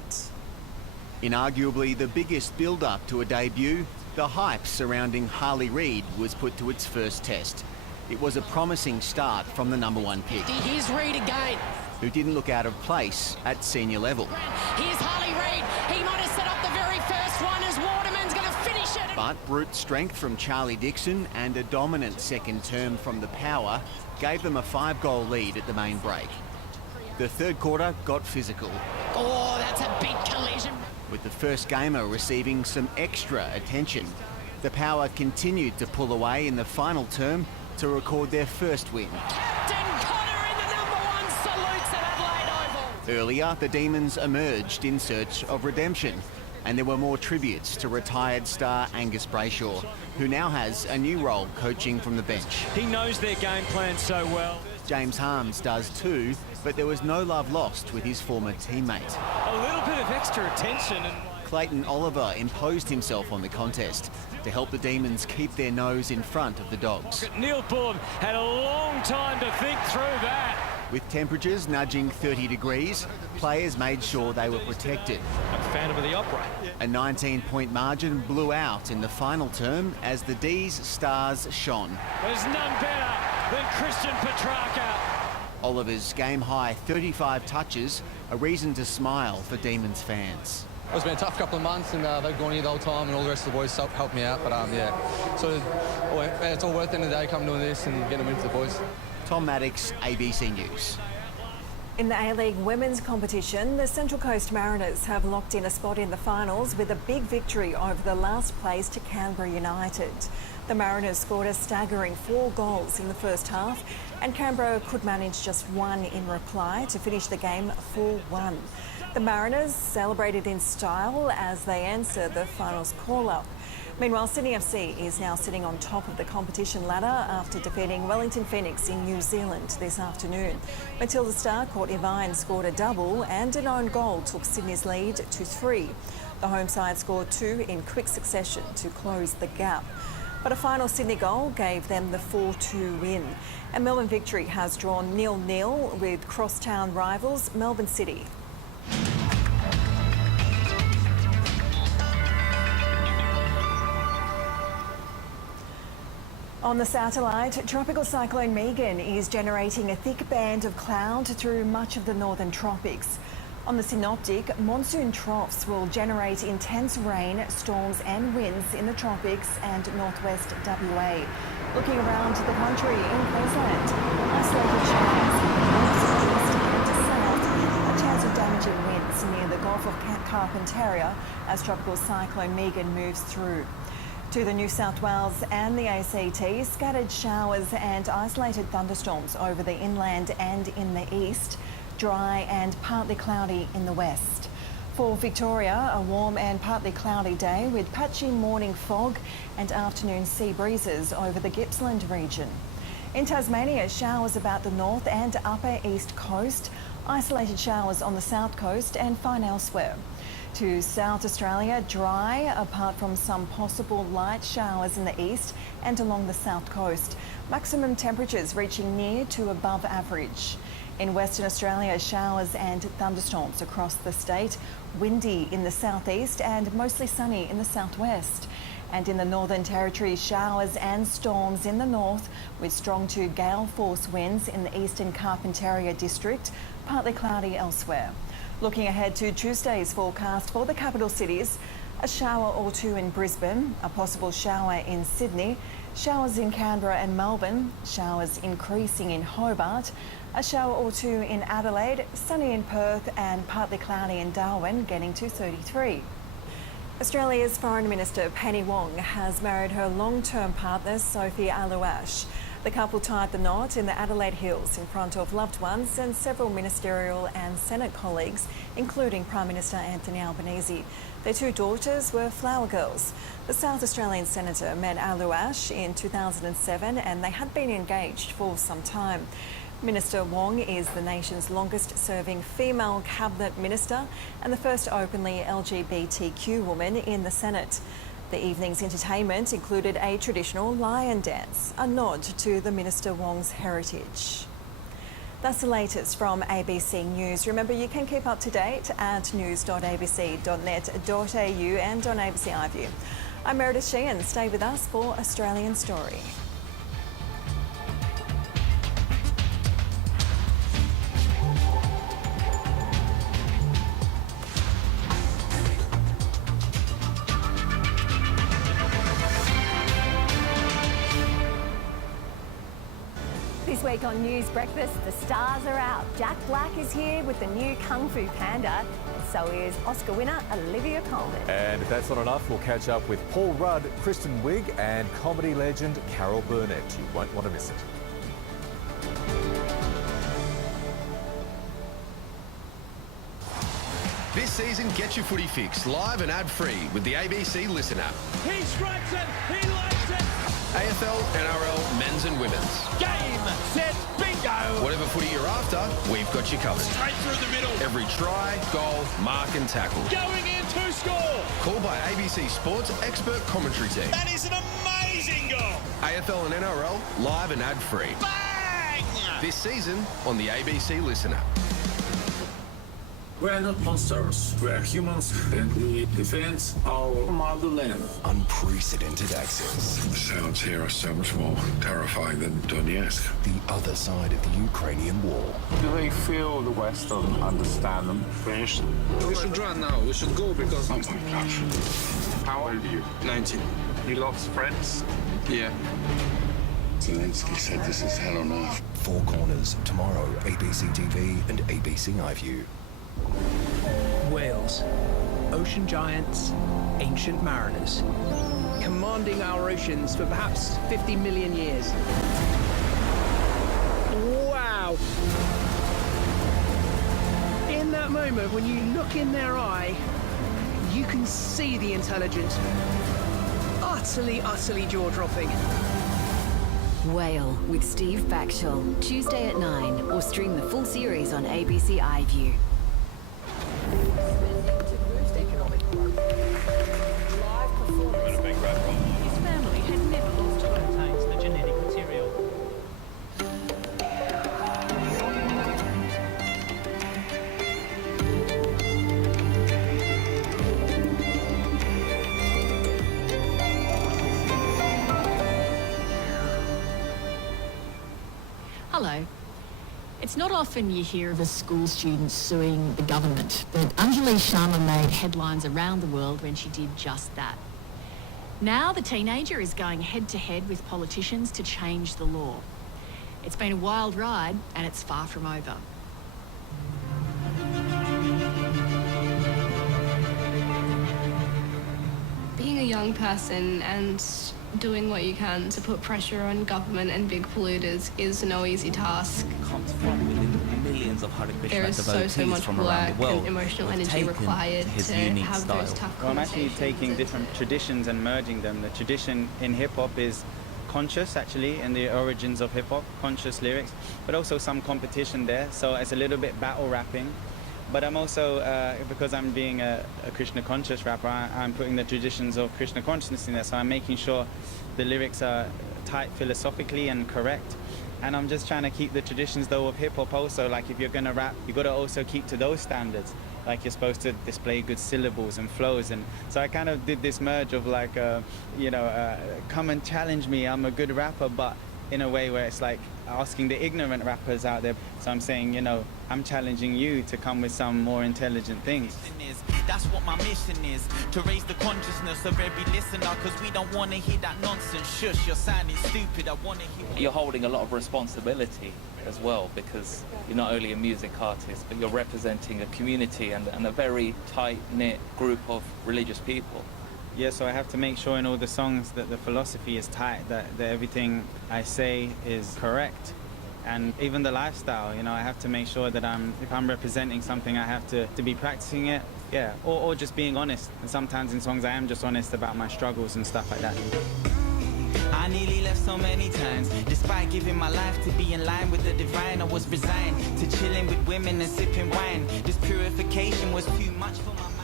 Inarguably the biggest build-up to a debut, the hype surrounding Harley Reid was put to its first test. It was a promising start from the #1 pick. Here's Reid again. Who didn't look out of place at senior level. Here's Harley Reid. He might have set up the very first one as Waterman's going to finish it. But brute strength from Charlie Dixon and a dominant second term from the Power gave them a 5-goal lead at the main break. The third quarter got physical. Oh, that's a big collision. With the first gamer receiving some extra attention. The Power continued to pull away in the final term to record their first win. Earlier, the Demons emerged in search of redemption, and there were more tributes to retired star Angus Brayshaw, who now has a new role coaching from the bench. He knows their game plan so well. James Harms does too, but there was no love lost with his former teammate. A little bit of extra attention. Clayton Oliver imposed himself on the contest to help the Demons keep their nose in front of the Dogs. Neil Bullen had a long time to think through that. With temperatures nudging 30 degrees, players made sure they were protected. I'm a fan of the opera. A 19-point margin blew out in the final term as the D's stars shone. There's none better than Christian Petrarca. Oliver's game-high 35 touches, a reason to smile for Demons fans. It's been a tough couple of months, and they've gone here the whole time, and all the rest of the boys helped me out. But yeah, so it's all worth it in the day coming doing this and getting a win for the boys. Tom Maddox, ABC News. In the A-League women's competition, the Central Coast Mariners have locked in a spot in the finals with a big victory over the last place to Canberra United. The Mariners scored a staggering 4 goals in the first half, and Canberra could manage just one in reply to finish the game 4-1. The Mariners celebrated in style as they answered the finals call-up. Meanwhile, Sydney FC is now sitting on top of the competition ladder after defeating Wellington Phoenix in New Zealand this afternoon. Matilda star Courtney Vine scored a double, and an own goal took Sydney's lead to 3. The home side scored 2 in quick succession to close the gap. But a final Sydney goal gave them the 4-2 win. And Melbourne Victory has drawn 0-0 with crosstown rivals Melbourne City. On the satellite, Tropical Cyclone Megan is generating a thick band of cloud through much of the northern tropics. On the synoptic, monsoon troughs will generate intense rain, storms and winds in the tropics and northwest WA. Looking around the country in Queensland, isolated showers in the north, east and south, a chance of damaging winds near the Gulf of Carpentaria as Tropical Cyclone Megan moves through. To the New South Wales and the ACT, scattered showers and isolated thunderstorms over the inland and in the east, dry and partly cloudy in the west. For Victoria, a warm and partly cloudy day with patchy morning fog and afternoon sea breezes over the Gippsland region. In Tasmania, showers about the north and upper east coast, isolated showers on the south coast and fine elsewhere. To South Australia, dry apart from some possible light showers in the east and along the south coast. Maximum temperatures reaching near to above average. In Western Australia, showers and thunderstorms across the state, windy in the southeast and mostly sunny in the southwest. And in the Northern Territory, showers and storms in the north with strong to gale force winds in the eastern Carpentaria district, partly cloudy elsewhere. Looking ahead to Tuesday's forecast for the capital cities, a shower or 2 in Brisbane, a possible shower in Sydney, showers in Canberra and Melbourne, showers increasing in Hobart, a shower or 2 in Adelaide, sunny in Perth and partly cloudy in Darwin, getting to 33. Australia's Foreign Minister Penny Wong has married her long-term partner Sophie Alouache. The couple tied the knot in the Adelaide Hills in front of loved ones and several ministerial and Senate colleagues, including Prime Minister Anthony Albanese. Their 2 daughters were flower girls. The South Australian senator met Alouache in 2007 and they had been engaged for some time. Minister Wong is the nation's longest-serving female cabinet minister and the first openly LGBTQ woman in the Senate. The evening's entertainment included a traditional lion dance, a nod to the Minister Wong's heritage. That's the latest from ABC News. Remember, you can keep up to date at news.abc.net.au and on ABC iView. I'm Meredith Sheehan. Stay with us for Australian Story. This week on News Breakfast, the stars are out. Jack Black is here with the new Kung Fu Panda, and so is Oscar winner Olivia Colman. And if that's not enough, we'll catch up with Paul Rudd, Kristen Wiig and comedy legend Carol Burnett. You won't want to miss it. This season, get your footy fix live and ad-free with the ABC Listen app. He strikes it, he likes it. AFL, NRL, men's and women's. Game, set, bingo. Whatever footy you're after, we've got you covered. Straight through the middle. Every try, goal, mark and tackle. Going in to score. Called by ABC Sports expert commentary team. That is an amazing goal. AFL and NRL, live and ad-free. Bang! This season on the ABC Listener. We are not monsters. We are humans, and we defend our motherland. Unprecedented access. The sounds here are so much more terrifying than Donetsk. The other side of the Ukrainian war. Do they feel the West doesn't understand them? Finish. We should run now. We should go because... Oh my gosh. How old are you? 19. You lost friends? Yeah. Zelensky said this is hell on earth. Four Corners, tomorrow, ABC TV and ABC iView. Whales, ocean giants, ancient mariners, commanding our oceans for perhaps 50 million years. Wow! In that moment, when you look in their eye, you can see the intelligence. Utterly, utterly jaw-dropping. Whale with Steve Backshall, Tuesday at 9, or stream the full series on ABC iView. His family had never lost what contains the genetic material. Hello. It's not often you hear of a school student suing the government, but Anjali Sharma made headlines around the world when she did just that. Now the teenager is going head-to-head with politicians to change the law. It's been a wild ride, and it's far from over. Being a young person and doing what you can to put pressure on government and big polluters is no easy task. Comes from within the millions of Hare Krishna There is devotees so much from work around the world and emotional who have energy taken required his to unique have style. those tough Well, I'm actually conversations. taking different traditions and merging them. The tradition in hip-hop is conscious, actually, in the origins of hip-hop, conscious lyrics, but also some competition there, so it's a little bit battle rapping. But I'm also, because I'm being a Krishna conscious rapper, I'm putting the traditions of Krishna consciousness in there, so I'm making sure the lyrics are tight philosophically and correct. And I'm just trying to keep the traditions, though, of hip-hop also. Like, if you're going to rap, you got to also keep to those standards. Like, you're supposed to display good syllables and flows. And so I kind of did this merge of, like, come and challenge me, I'm a good rapper, but in a way where it's like asking the ignorant rappers out there. So I'm saying, you know, I'm challenging you to come with some more intelligent things. That's what my mission is, to raise the consciousness of every listener, because we don't want to hear that nonsense. Shush, you're sounding stupid, I want to hear... You're holding a lot of responsibility as well, because you're not only a music artist, but you're representing a community and a very tight-knit group of religious people. Yeah, so I have to make sure in all the songs that the philosophy is tight, that everything I say is correct. And even the lifestyle, you know, I have to make sure that if I'm representing something, I have to be practicing it, yeah, or just being honest. And sometimes in songs I am just honest about my struggles and stuff like that. I nearly left so many times, despite giving my life to be in line with the divine. I was resigned to chilling with women and sipping wine. This purification was too much for my mind.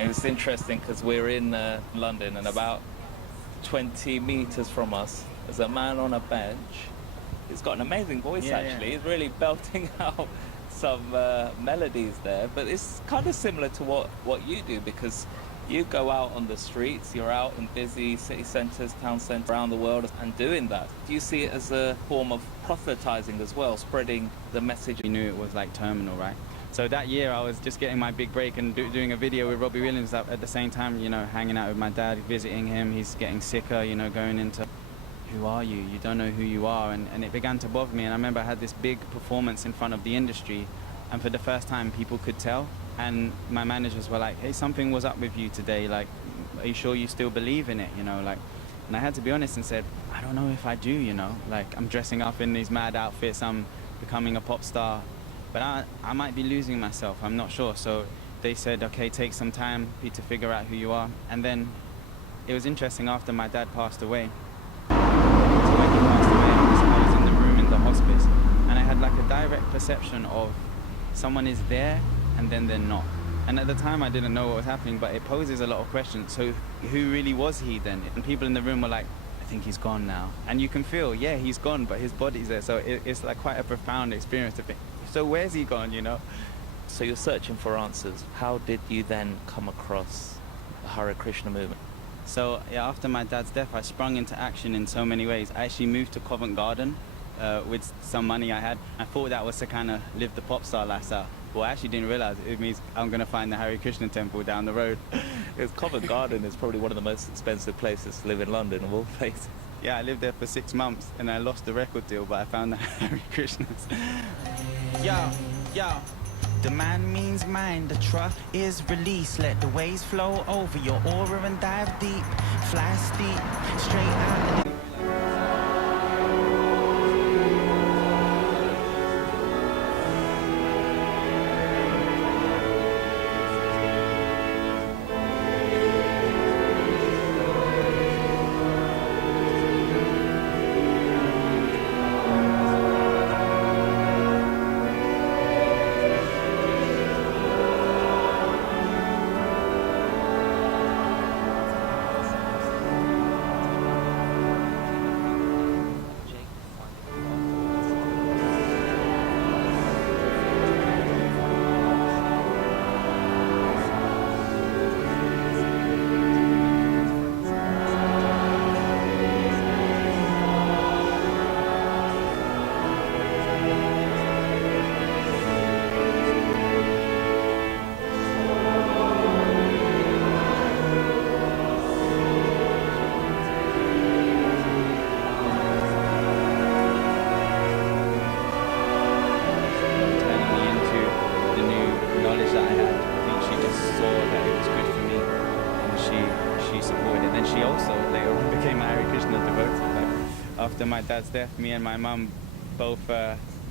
It was interesting because we're in London, and about 20 meters from us there's a man on a bench. He's got an amazing voice, actually. He's really belting out some melodies there, but it's kind of similar to what you do, because you go out on the streets, you're out in busy city centres, town centres around the world and doing that. Do you see it as a form of proselytizing as well, spreading the message? You knew it was like terminal, right? So that year I was just getting my big break and doing a video with Robbie Williams at the same time, you know, hanging out with my dad, visiting him. He's getting sicker, you know, going into, who are you? You don't know who you are. And it began to bother me. And I remember I had this big performance in front of the industry, and for the first time people could tell. And my managers were like, hey, something was up with you today. Like, are you sure you still believe in it? You know, like, and I had to be honest and said, I don't know if I do, you know, like I'm dressing up in these mad outfits, I'm becoming a pop star, but I might be losing myself, I'm not sure. So they said, okay, take some time for you to figure out who you are. And then it was interesting, after my dad passed away, so when he passed away, I was in the room in the hospice, and I had like a direct perception of someone is there and then they're not. And at the time I didn't know what was happening, but it poses a lot of questions. So who really was he then? And people in the room were like, I think he's gone now. And you can feel, yeah, he's gone, but his body's there. So it's like quite a profound experience to think, so where's he gone, you know? So you're searching for answers. How did you then come across the Hare Krishna movement? So yeah, after my dad's death, I sprung into action in so many ways. I actually moved to Covent Garden with some money I had. I thought that was to kind of live the pop star lifestyle. Well, I actually didn't realize it means I'm going to find the Hare Krishna temple down the road. Because Covent Garden is probably one of the most expensive places to live in London, of all places. Yeah, I lived there for 6 months and I lost the record deal, but I found the Hare Krishnas. Yo. The man means mind, the truck is released. Let the waves flow over your aura and dive deep. Fly steep, straight out of the... After my dad's death, me and my mum both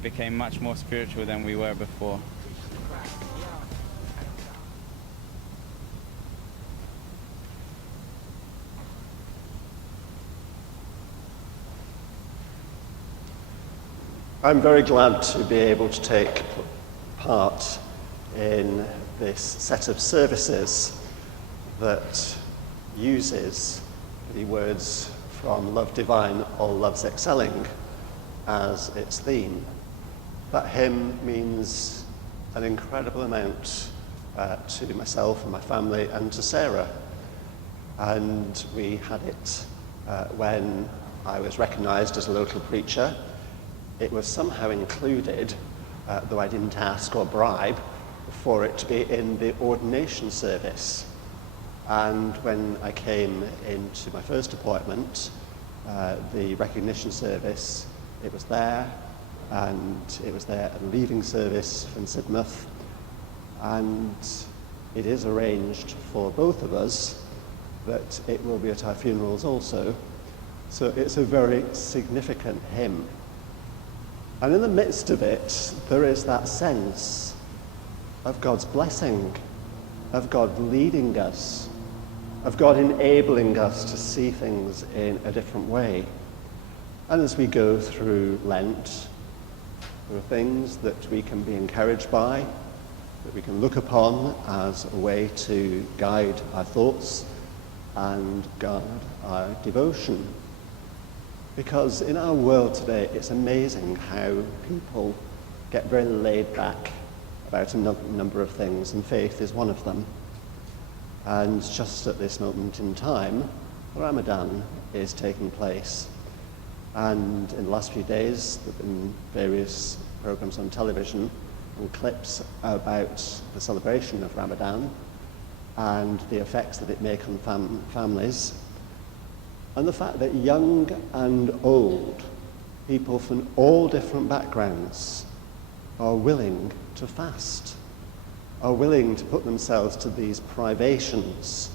became much more spiritual than we were before. I'm very glad to be able to take part in this set of services that uses the words from Love Divine, All Love's Excelling as its theme. That hymn means an incredible amount to myself and my family and to Sarah. And we had it when I was recognised as a local preacher. It was somehow included, though I didn't ask or bribe, for it to be in the ordination service. And when I came into my first appointment, the recognition service, it was there, and it was there at the leaving service from Sidmouth, and it is arranged for both of us that it will be at our funerals also. So it's a very significant hymn. And in the midst of it, there is that sense of God's blessing, of God leading us, of God enabling us to see things in a different way. And as we go through Lent, there are things that we can be encouraged by, that we can look upon as a way to guide our thoughts and guide our devotion. Because in our world today, it's amazing how people get very laid back about a number of things, and faith is one of them. And just at this moment in time, Ramadan is taking place. And in the last few days, there have been various programs on television and clips about the celebration of Ramadan and the effects that it makes on families. And the fact that young and old, people from all different backgrounds, are willing to fast, are willing to put themselves to these privations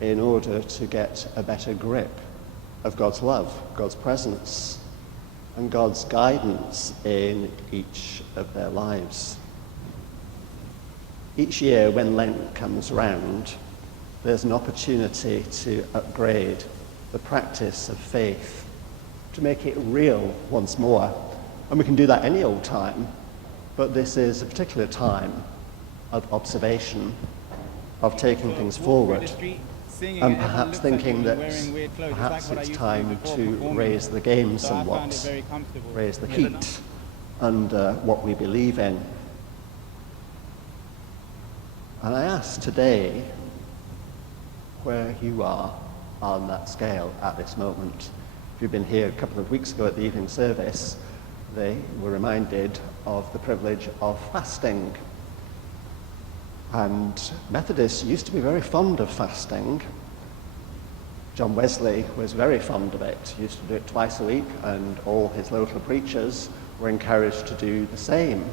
in order to get a better grip of God's love, God's presence, and God's guidance in each of their lives. Each year when Lent comes round, there's an opportunity to upgrade the practice of faith, to make it real once more. And we can do that any old time, but this is a particular time of observation, of taking things forward. singing. and everyone perhaps looks at thinking you that wearing weird clothes. perhaps it's like what I it's used time to do before to performing. raise the game So I found it somewhat, very comfortable. raise the Yeah, heat under what we believe in. And I ask today where you are on that scale at this moment. If you've been here a couple of weeks ago at the evening service, they were reminded of the privilege of fasting. And Methodists used to be very fond of fasting. John Wesley was very fond of it. He used to do it twice a week, and all his local preachers were encouraged to do the same.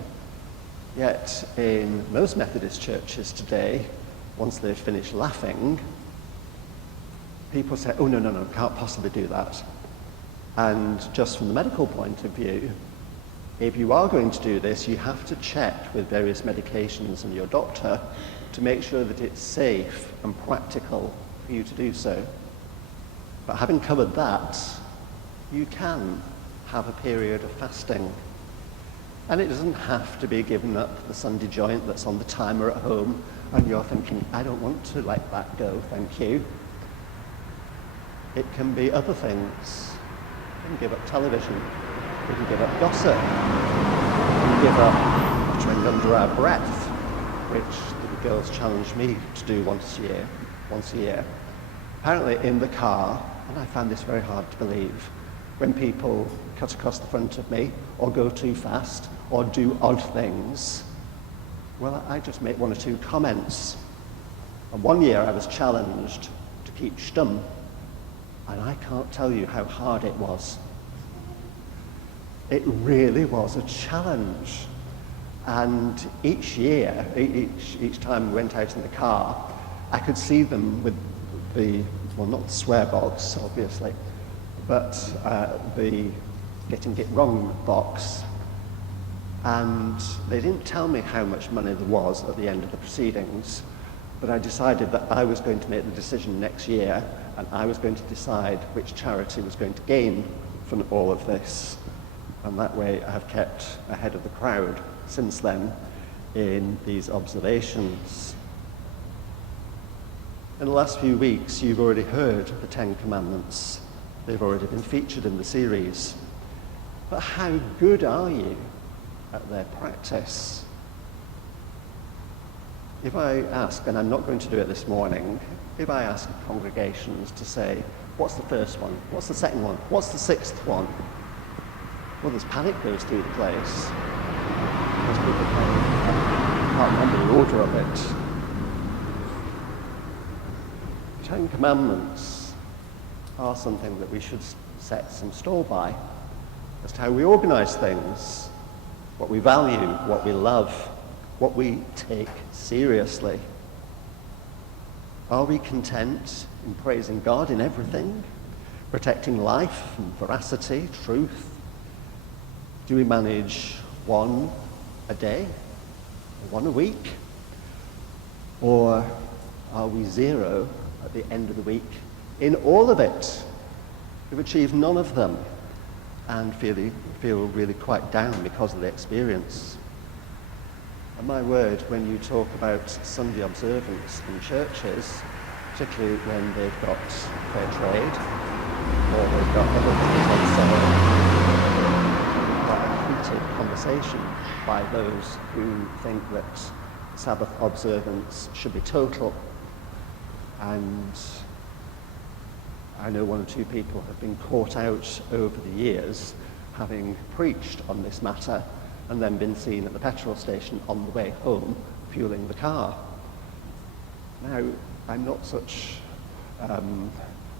Yet in most Methodist churches today, once they've finished laughing, people say, oh, no, can't possibly do that. And just from the medical point of view, if you are going to do this, you have to check with various medications and your doctor to make sure that it's safe and practical for you to do so. But having covered that, you can have a period of fasting. And it doesn't have to be giving up the Sunday joint that's on the timer at home and you're thinking, I don't want to let that go, thank you. It can be other things. You can give up television. You can give up gossip. You can give up muttering under our breath, which the girls challenged me to do once a year. Apparently in the car, and I found this very hard to believe, when people cut across the front of me, or go too fast, or do odd things, well, I just make one or two comments. And one year I was challenged to keep stum, and I can't tell you how hard it was. It really was a challenge. And each year, each time we went out in the car, I could see them with the, well, not the swear box, obviously, but the getting it wrong box. And they didn't tell me how much money there was at the end of the proceedings, but I decided that I was going to make the decision next year, and I was going to decide which charity was going to gain from all of this. And that way I have kept ahead of the crowd since then in these observations. In the last few weeks, you've already heard the Ten Commandments. They've already been featured in the series. But how good are you at their practice? If I ask, and I'm not going to do it this morning, if I ask congregations to say, what's the first one? What's the second one? What's the sixth one? Well, there's panic goes through the place. Most people can't remember the order of it. Ten Commandments are something that we should set some store by as to how we organise things, what we value, what we love, what we take seriously. Are we content in praising God in everything, protecting life and veracity, truth? Do we manage one a day, one a week? Or are we zero at the end of the week in all of it? We've achieved none of them and feel really quite down because of the experience. And my word, when you talk about Sunday observance in churches, particularly when they've got fair trade or they've got other things on sale, quite a heated conversation by those who think that Sabbath observance should be total. And I know one or two people have been caught out over the years having preached on this matter and then been seen at the petrol station on the way home fueling the car. Now, I'm not such a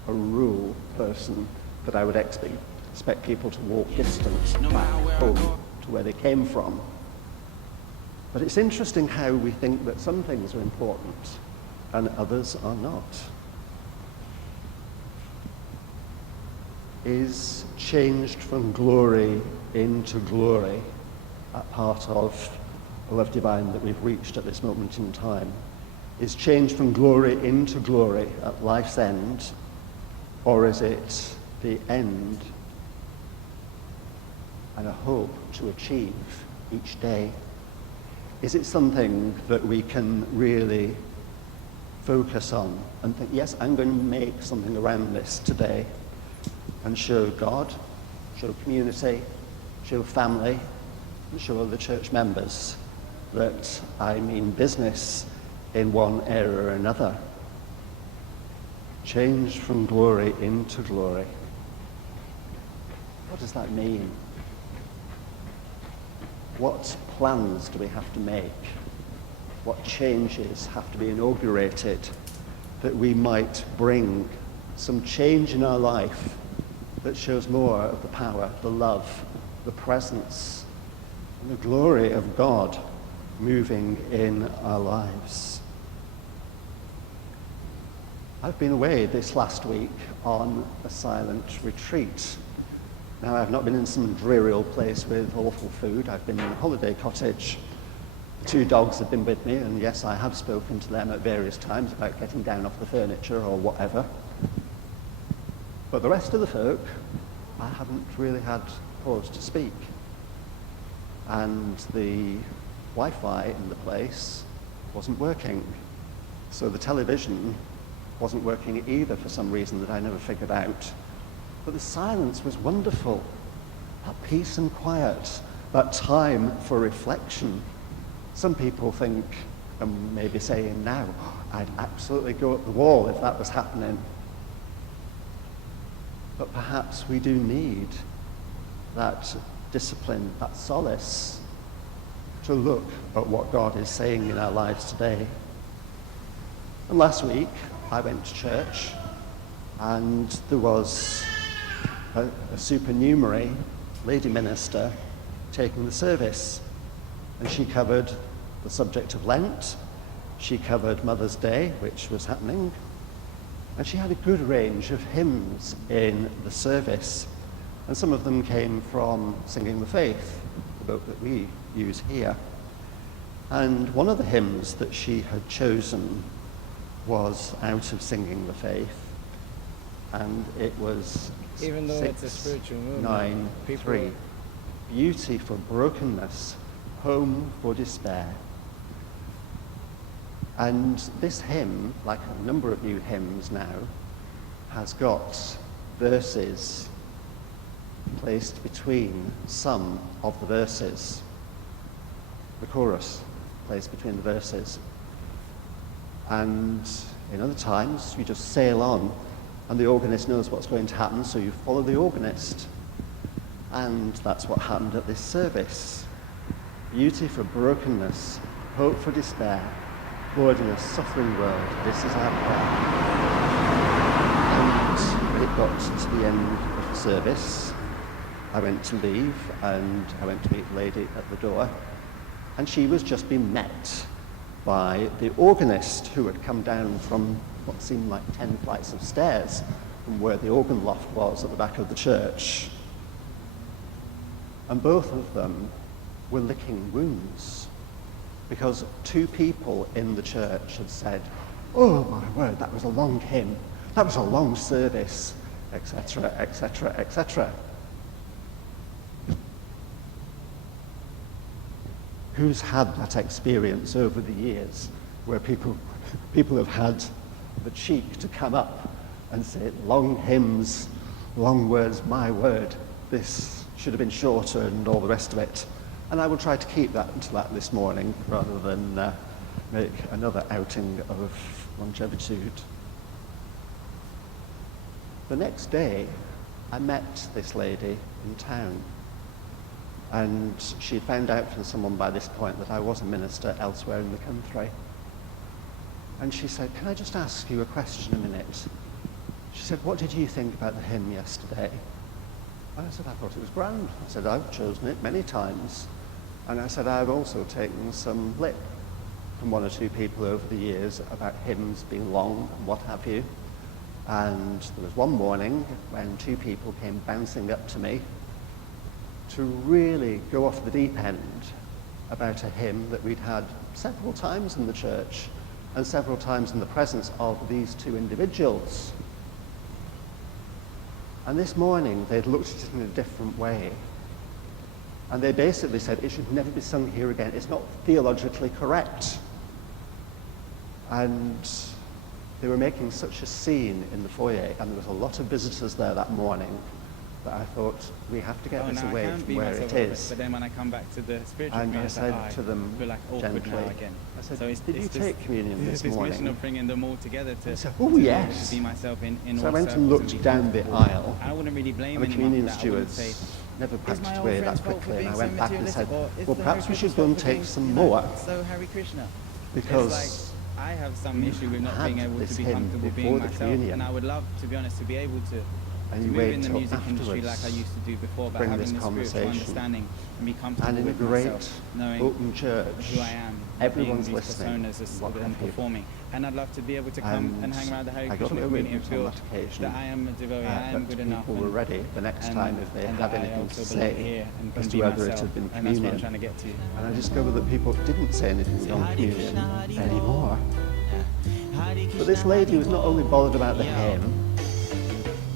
rule person that I would expect people to walk distance back home to where they came from. But it's interesting how we think that some things are important and others are not. Is changed from glory into glory a part of the love divine that we've reached at this moment in time? Is changed from glory into glory at life's end, or is it the end and a hope to achieve each day? Is it something that we can really focus on and think, yes, I'm going to make something around this today and show God, show community, show family, and show other church members that I mean business in one area or another. Change from glory into glory. What does that mean? What plans do we have to make? What changes have to be inaugurated that we might bring some change in our life that shows more of the power, the love, the presence, and the glory of God moving in our lives? I've been away this last week on a silent retreat. Now, I've not been in some dreary old place with awful food. I've been in a holiday cottage. 2 dogs have been with me, and yes, I have spoken to them at various times about getting down off the furniture or whatever. But the rest of the folk, I haven't really had cause to speak. And the Wi-Fi in the place wasn't working. So the television wasn't working either for some reason that I never figured out. But the silence was wonderful. That peace and quiet, that time for reflection. Some people think, and maybe saying now, I'd absolutely go up the wall if that was happening. But perhaps we do need that discipline, that solace, to look at what God is saying in our lives today. And last week, I went to church, and there was a supernumerary lady minister taking the service. And she covered the subject of Lent, she covered Mother's Day, which was happening, and she had a good range of hymns in the service. And some of them came from Singing the Faith, the book that we use here. And one of the hymns that she had chosen was out of Singing the Faith, and it was even though it's a spiritual movement, 9:3. Beauty for brokenness, home for despair. And this hymn, like a number of new hymns now, has got verses placed between some of the verses. The chorus placed between the verses. And in other times, you just sail on, and the organist knows what's going to happen, so you follow the organist. And that's what happened at this service. Beauty for brokenness, hope for despair. Lord, in a suffering world, this is our prayer. And when it got to the end of the service, I went to leave, and I went to meet the lady at the door, and she was just being met by the organist, who had come down from what seemed like 10 flights of stairs from where the organ loft was at the back of the church. And both of them were licking wounds, because 2 people in the church had said, "Oh my word, that was a long hymn, that was a long service," etc., etc., etc. Who's had that experience over the years where people have had the cheek to come up and say, long hymns, long words, my word, this should have been shorter, and all the rest of it? And I will try to keep that to that this morning rather than make another outing of longevitude. The next day, I met this lady in town, and she'd found out from someone by this point that I was a minister elsewhere in the country. And she said, "Can I just ask you a question a minute?" She said, "What did you think about the hymn yesterday?" And I said, "I thought it was grand." I said, "I've chosen it many times." And I said, "I've also taken some lip from 1 or 2 people over the years about hymns being long and what have you. And there was one morning when 2 people came bouncing up to me to really go off the deep end about a hymn that we'd had several times in the church and several times in the presence of these 2 individuals. And this morning, they'd looked at it in a different way. And they basically said, it should never be sung here again. It's not theologically correct. And they were making such a scene in the foyer, and there was a lot of visitors there that morning, that I thought, we have to get this no, away I can't from be where myself it over is. But then when I come back to the spiritual And I community, said to them feel like awkward gently, now again. I said, so did you take communion this this morning? mission of bringing them all together to, said, oh, to yes. be myself in So all I went and circles looked be down the comfortable. aisle, I wouldn't really blame and the anyone communion for that. I wouldn't stewards say, never "Is packed my it old away friend's that fault for quickly, and I being went so back and said, materialistic, or is well, the perhaps Hare we should Krishna go and fault for take being, some you know, more, So Hare Krishna. because It's like, I have some issue with not had being able to this be hymn comfortable before being the myself, communion. and I would love, to be honest, to be able to and to you move wait in the till music industry afterwards, like I used to do before, but bring having this the spiritual conversation. understanding and be comfortable And in a with great myself, knowing open church, who I am, everyone's being these listening, personas as, what and have you. performing. And I'd love to be able to come and hang around the Hare I got Krishna no community and witness feel on that occasion, that I am a devotee, I am but good enough. people were ready the next time if they and have that I anything to also belong say here and can as to be whether it myself, had been and that's what I'm communion. trying to get to. And I discovered that people didn't say anything on communion anymore. But this lady was not only bothered about the hymn,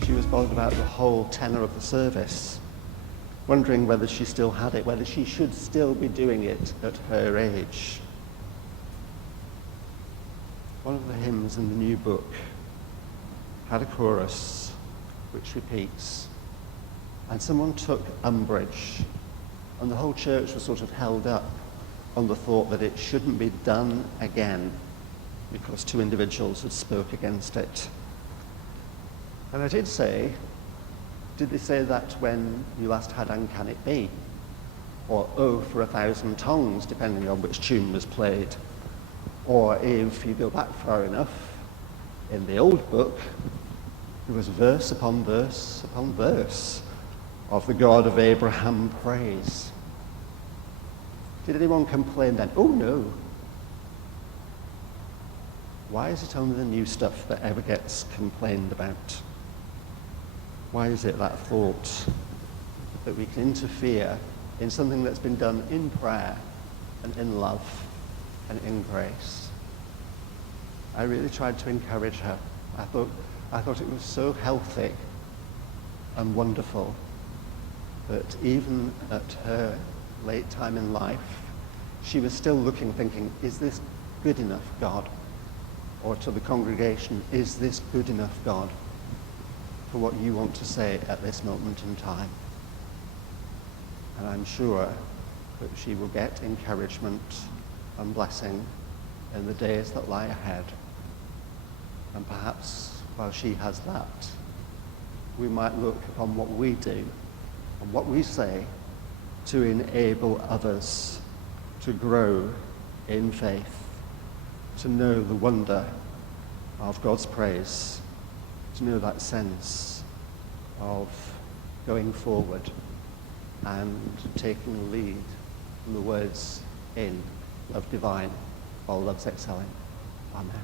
she was bothered about the whole tenor of the service, wondering whether she still had it, whether she should still be doing it at her age. One of the hymns in the new book had a chorus which repeats, and someone took umbrage, and the whole church was sort of held up on the thought that it shouldn't be done again because two individuals had spoke against it. And I did say, did they say that when you last had And Can It Be? Or Oh for 1,000 Tongues, depending on which tune was played. Or if you go back far enough, in the old book, there was verse upon verse upon verse of the God of Abraham praise. Did anyone complain then? Oh no. Why is it only the new stuff that ever gets complained about? Why is it that thought that we can interfere in something that's been done in prayer and in love and in grace? I really tried to encourage her. I thought it was so healthy and wonderful that even at her late time in life, she was still looking, thinking, is this good enough, God? Or to the congregation, is this good enough, God, for what you want to say at this moment in time? And I'm sure that she will get encouragement and blessing in the days that lie ahead. And perhaps while she has that, we might look upon what we do and what we say to enable others to grow in faith, to know the wonder of God's praise, to know that sense of going forward and taking the lead from the words in Love Divine, all love's excelling. Amen.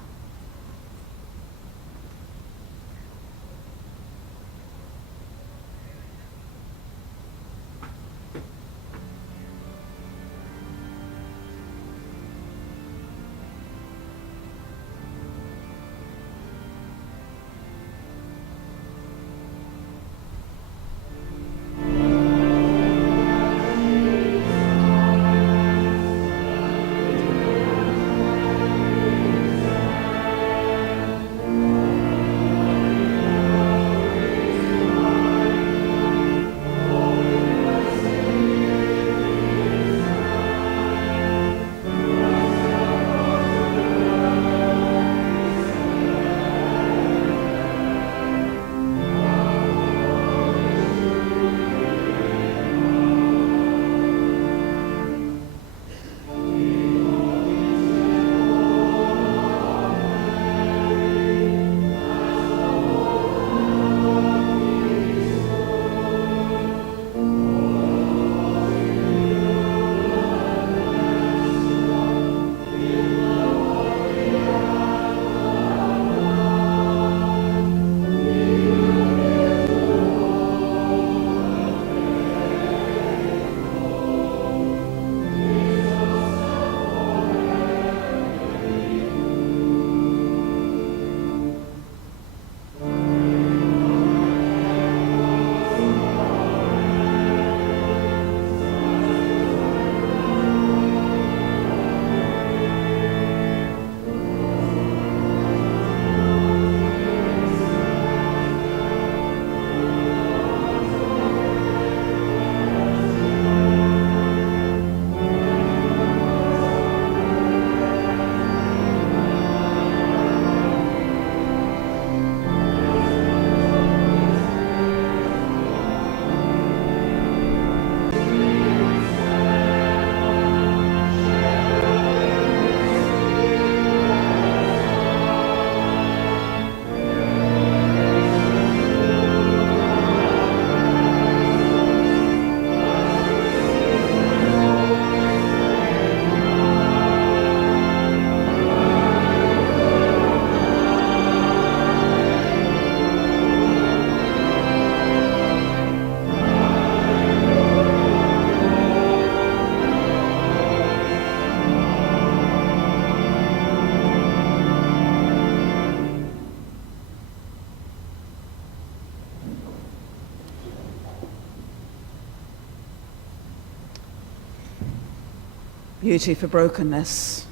beauty for brokenness,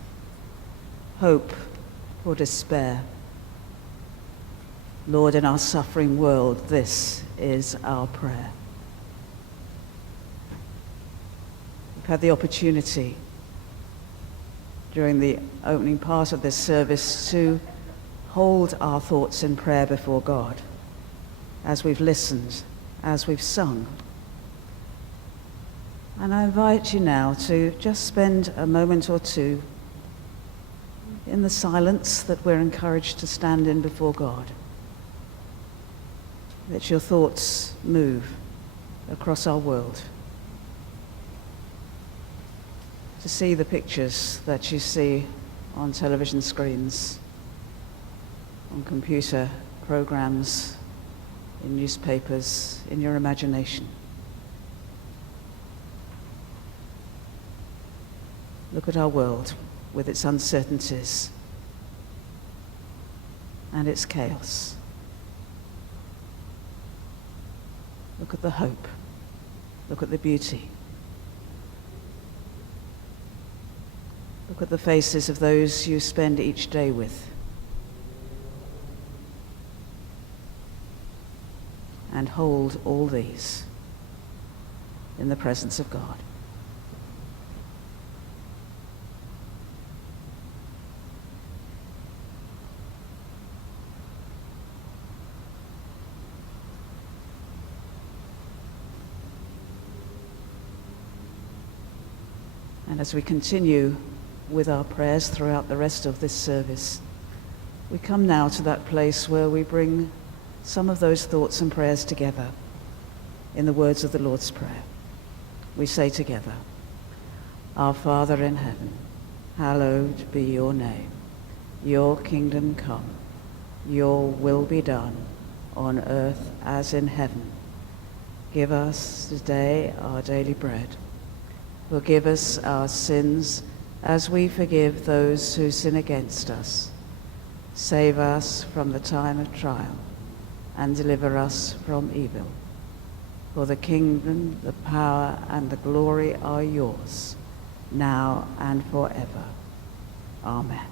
hope for despair. Lord, in our suffering world, this is our prayer. We've had the opportunity during the opening part of this service to hold our thoughts in prayer before God as we've listened, as we've sung. And I invite you now to just spend a moment or two in the silence that we're encouraged to stand in before God. Let your thoughts move across our world. To see the pictures that you see on television screens, on computer programs, in newspapers, in your imagination. Look at our world with its uncertainties and its chaos. Look at the hope. Look at the beauty. Look at the faces of those you spend each day with. And hold all these in the presence of God. And as we continue with our prayers throughout the rest of this service, we come now to that place where we bring some of those thoughts and prayers together in the words of the Lord's Prayer. We say together, Our Father in heaven, hallowed be your name. Your kingdom come, your will be done on earth as in heaven. Give us today our daily bread. Forgive us our sins as we forgive those who sin against us. Save us from the time of trial and deliver us from evil. For the kingdom, the power, and the glory are yours, now and forever. Amen.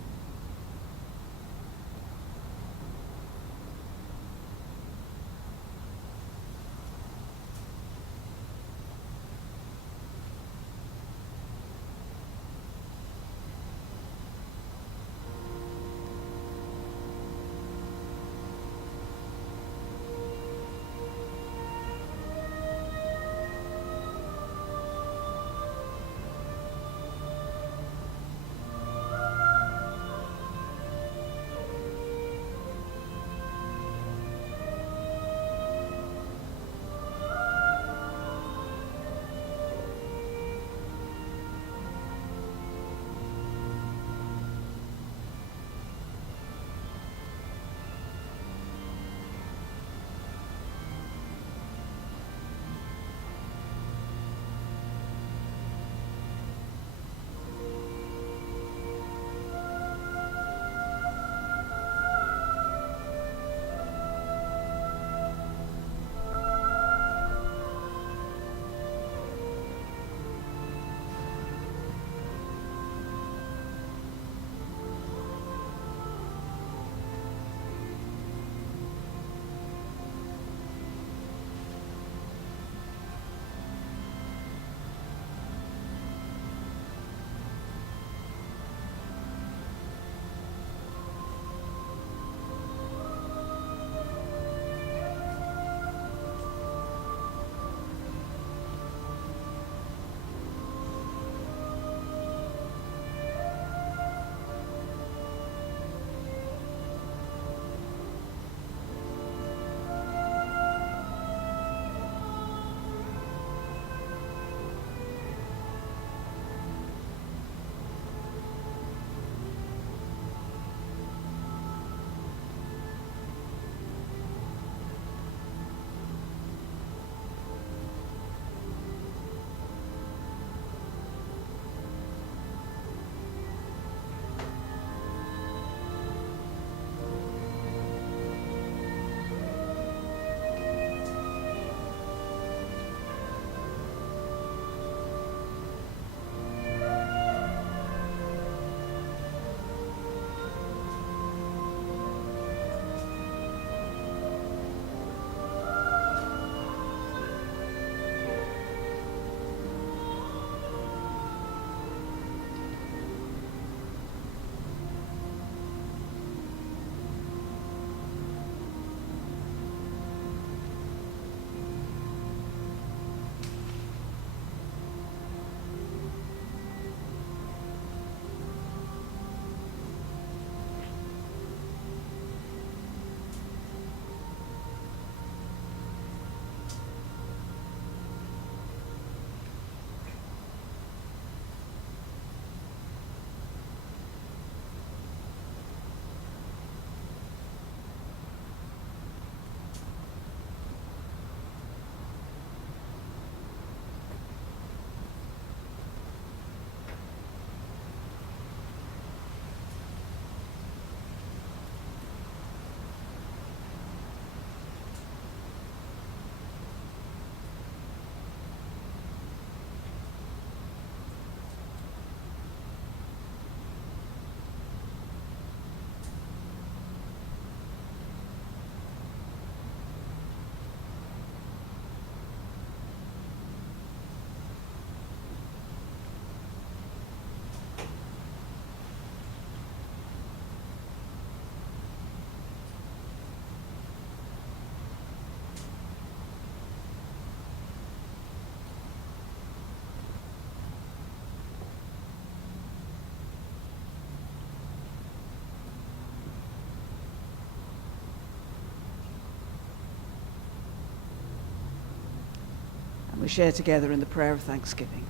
We share together in the prayer of thanksgiving.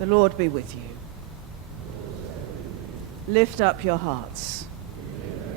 The Lord be with you. Lift up your hearts.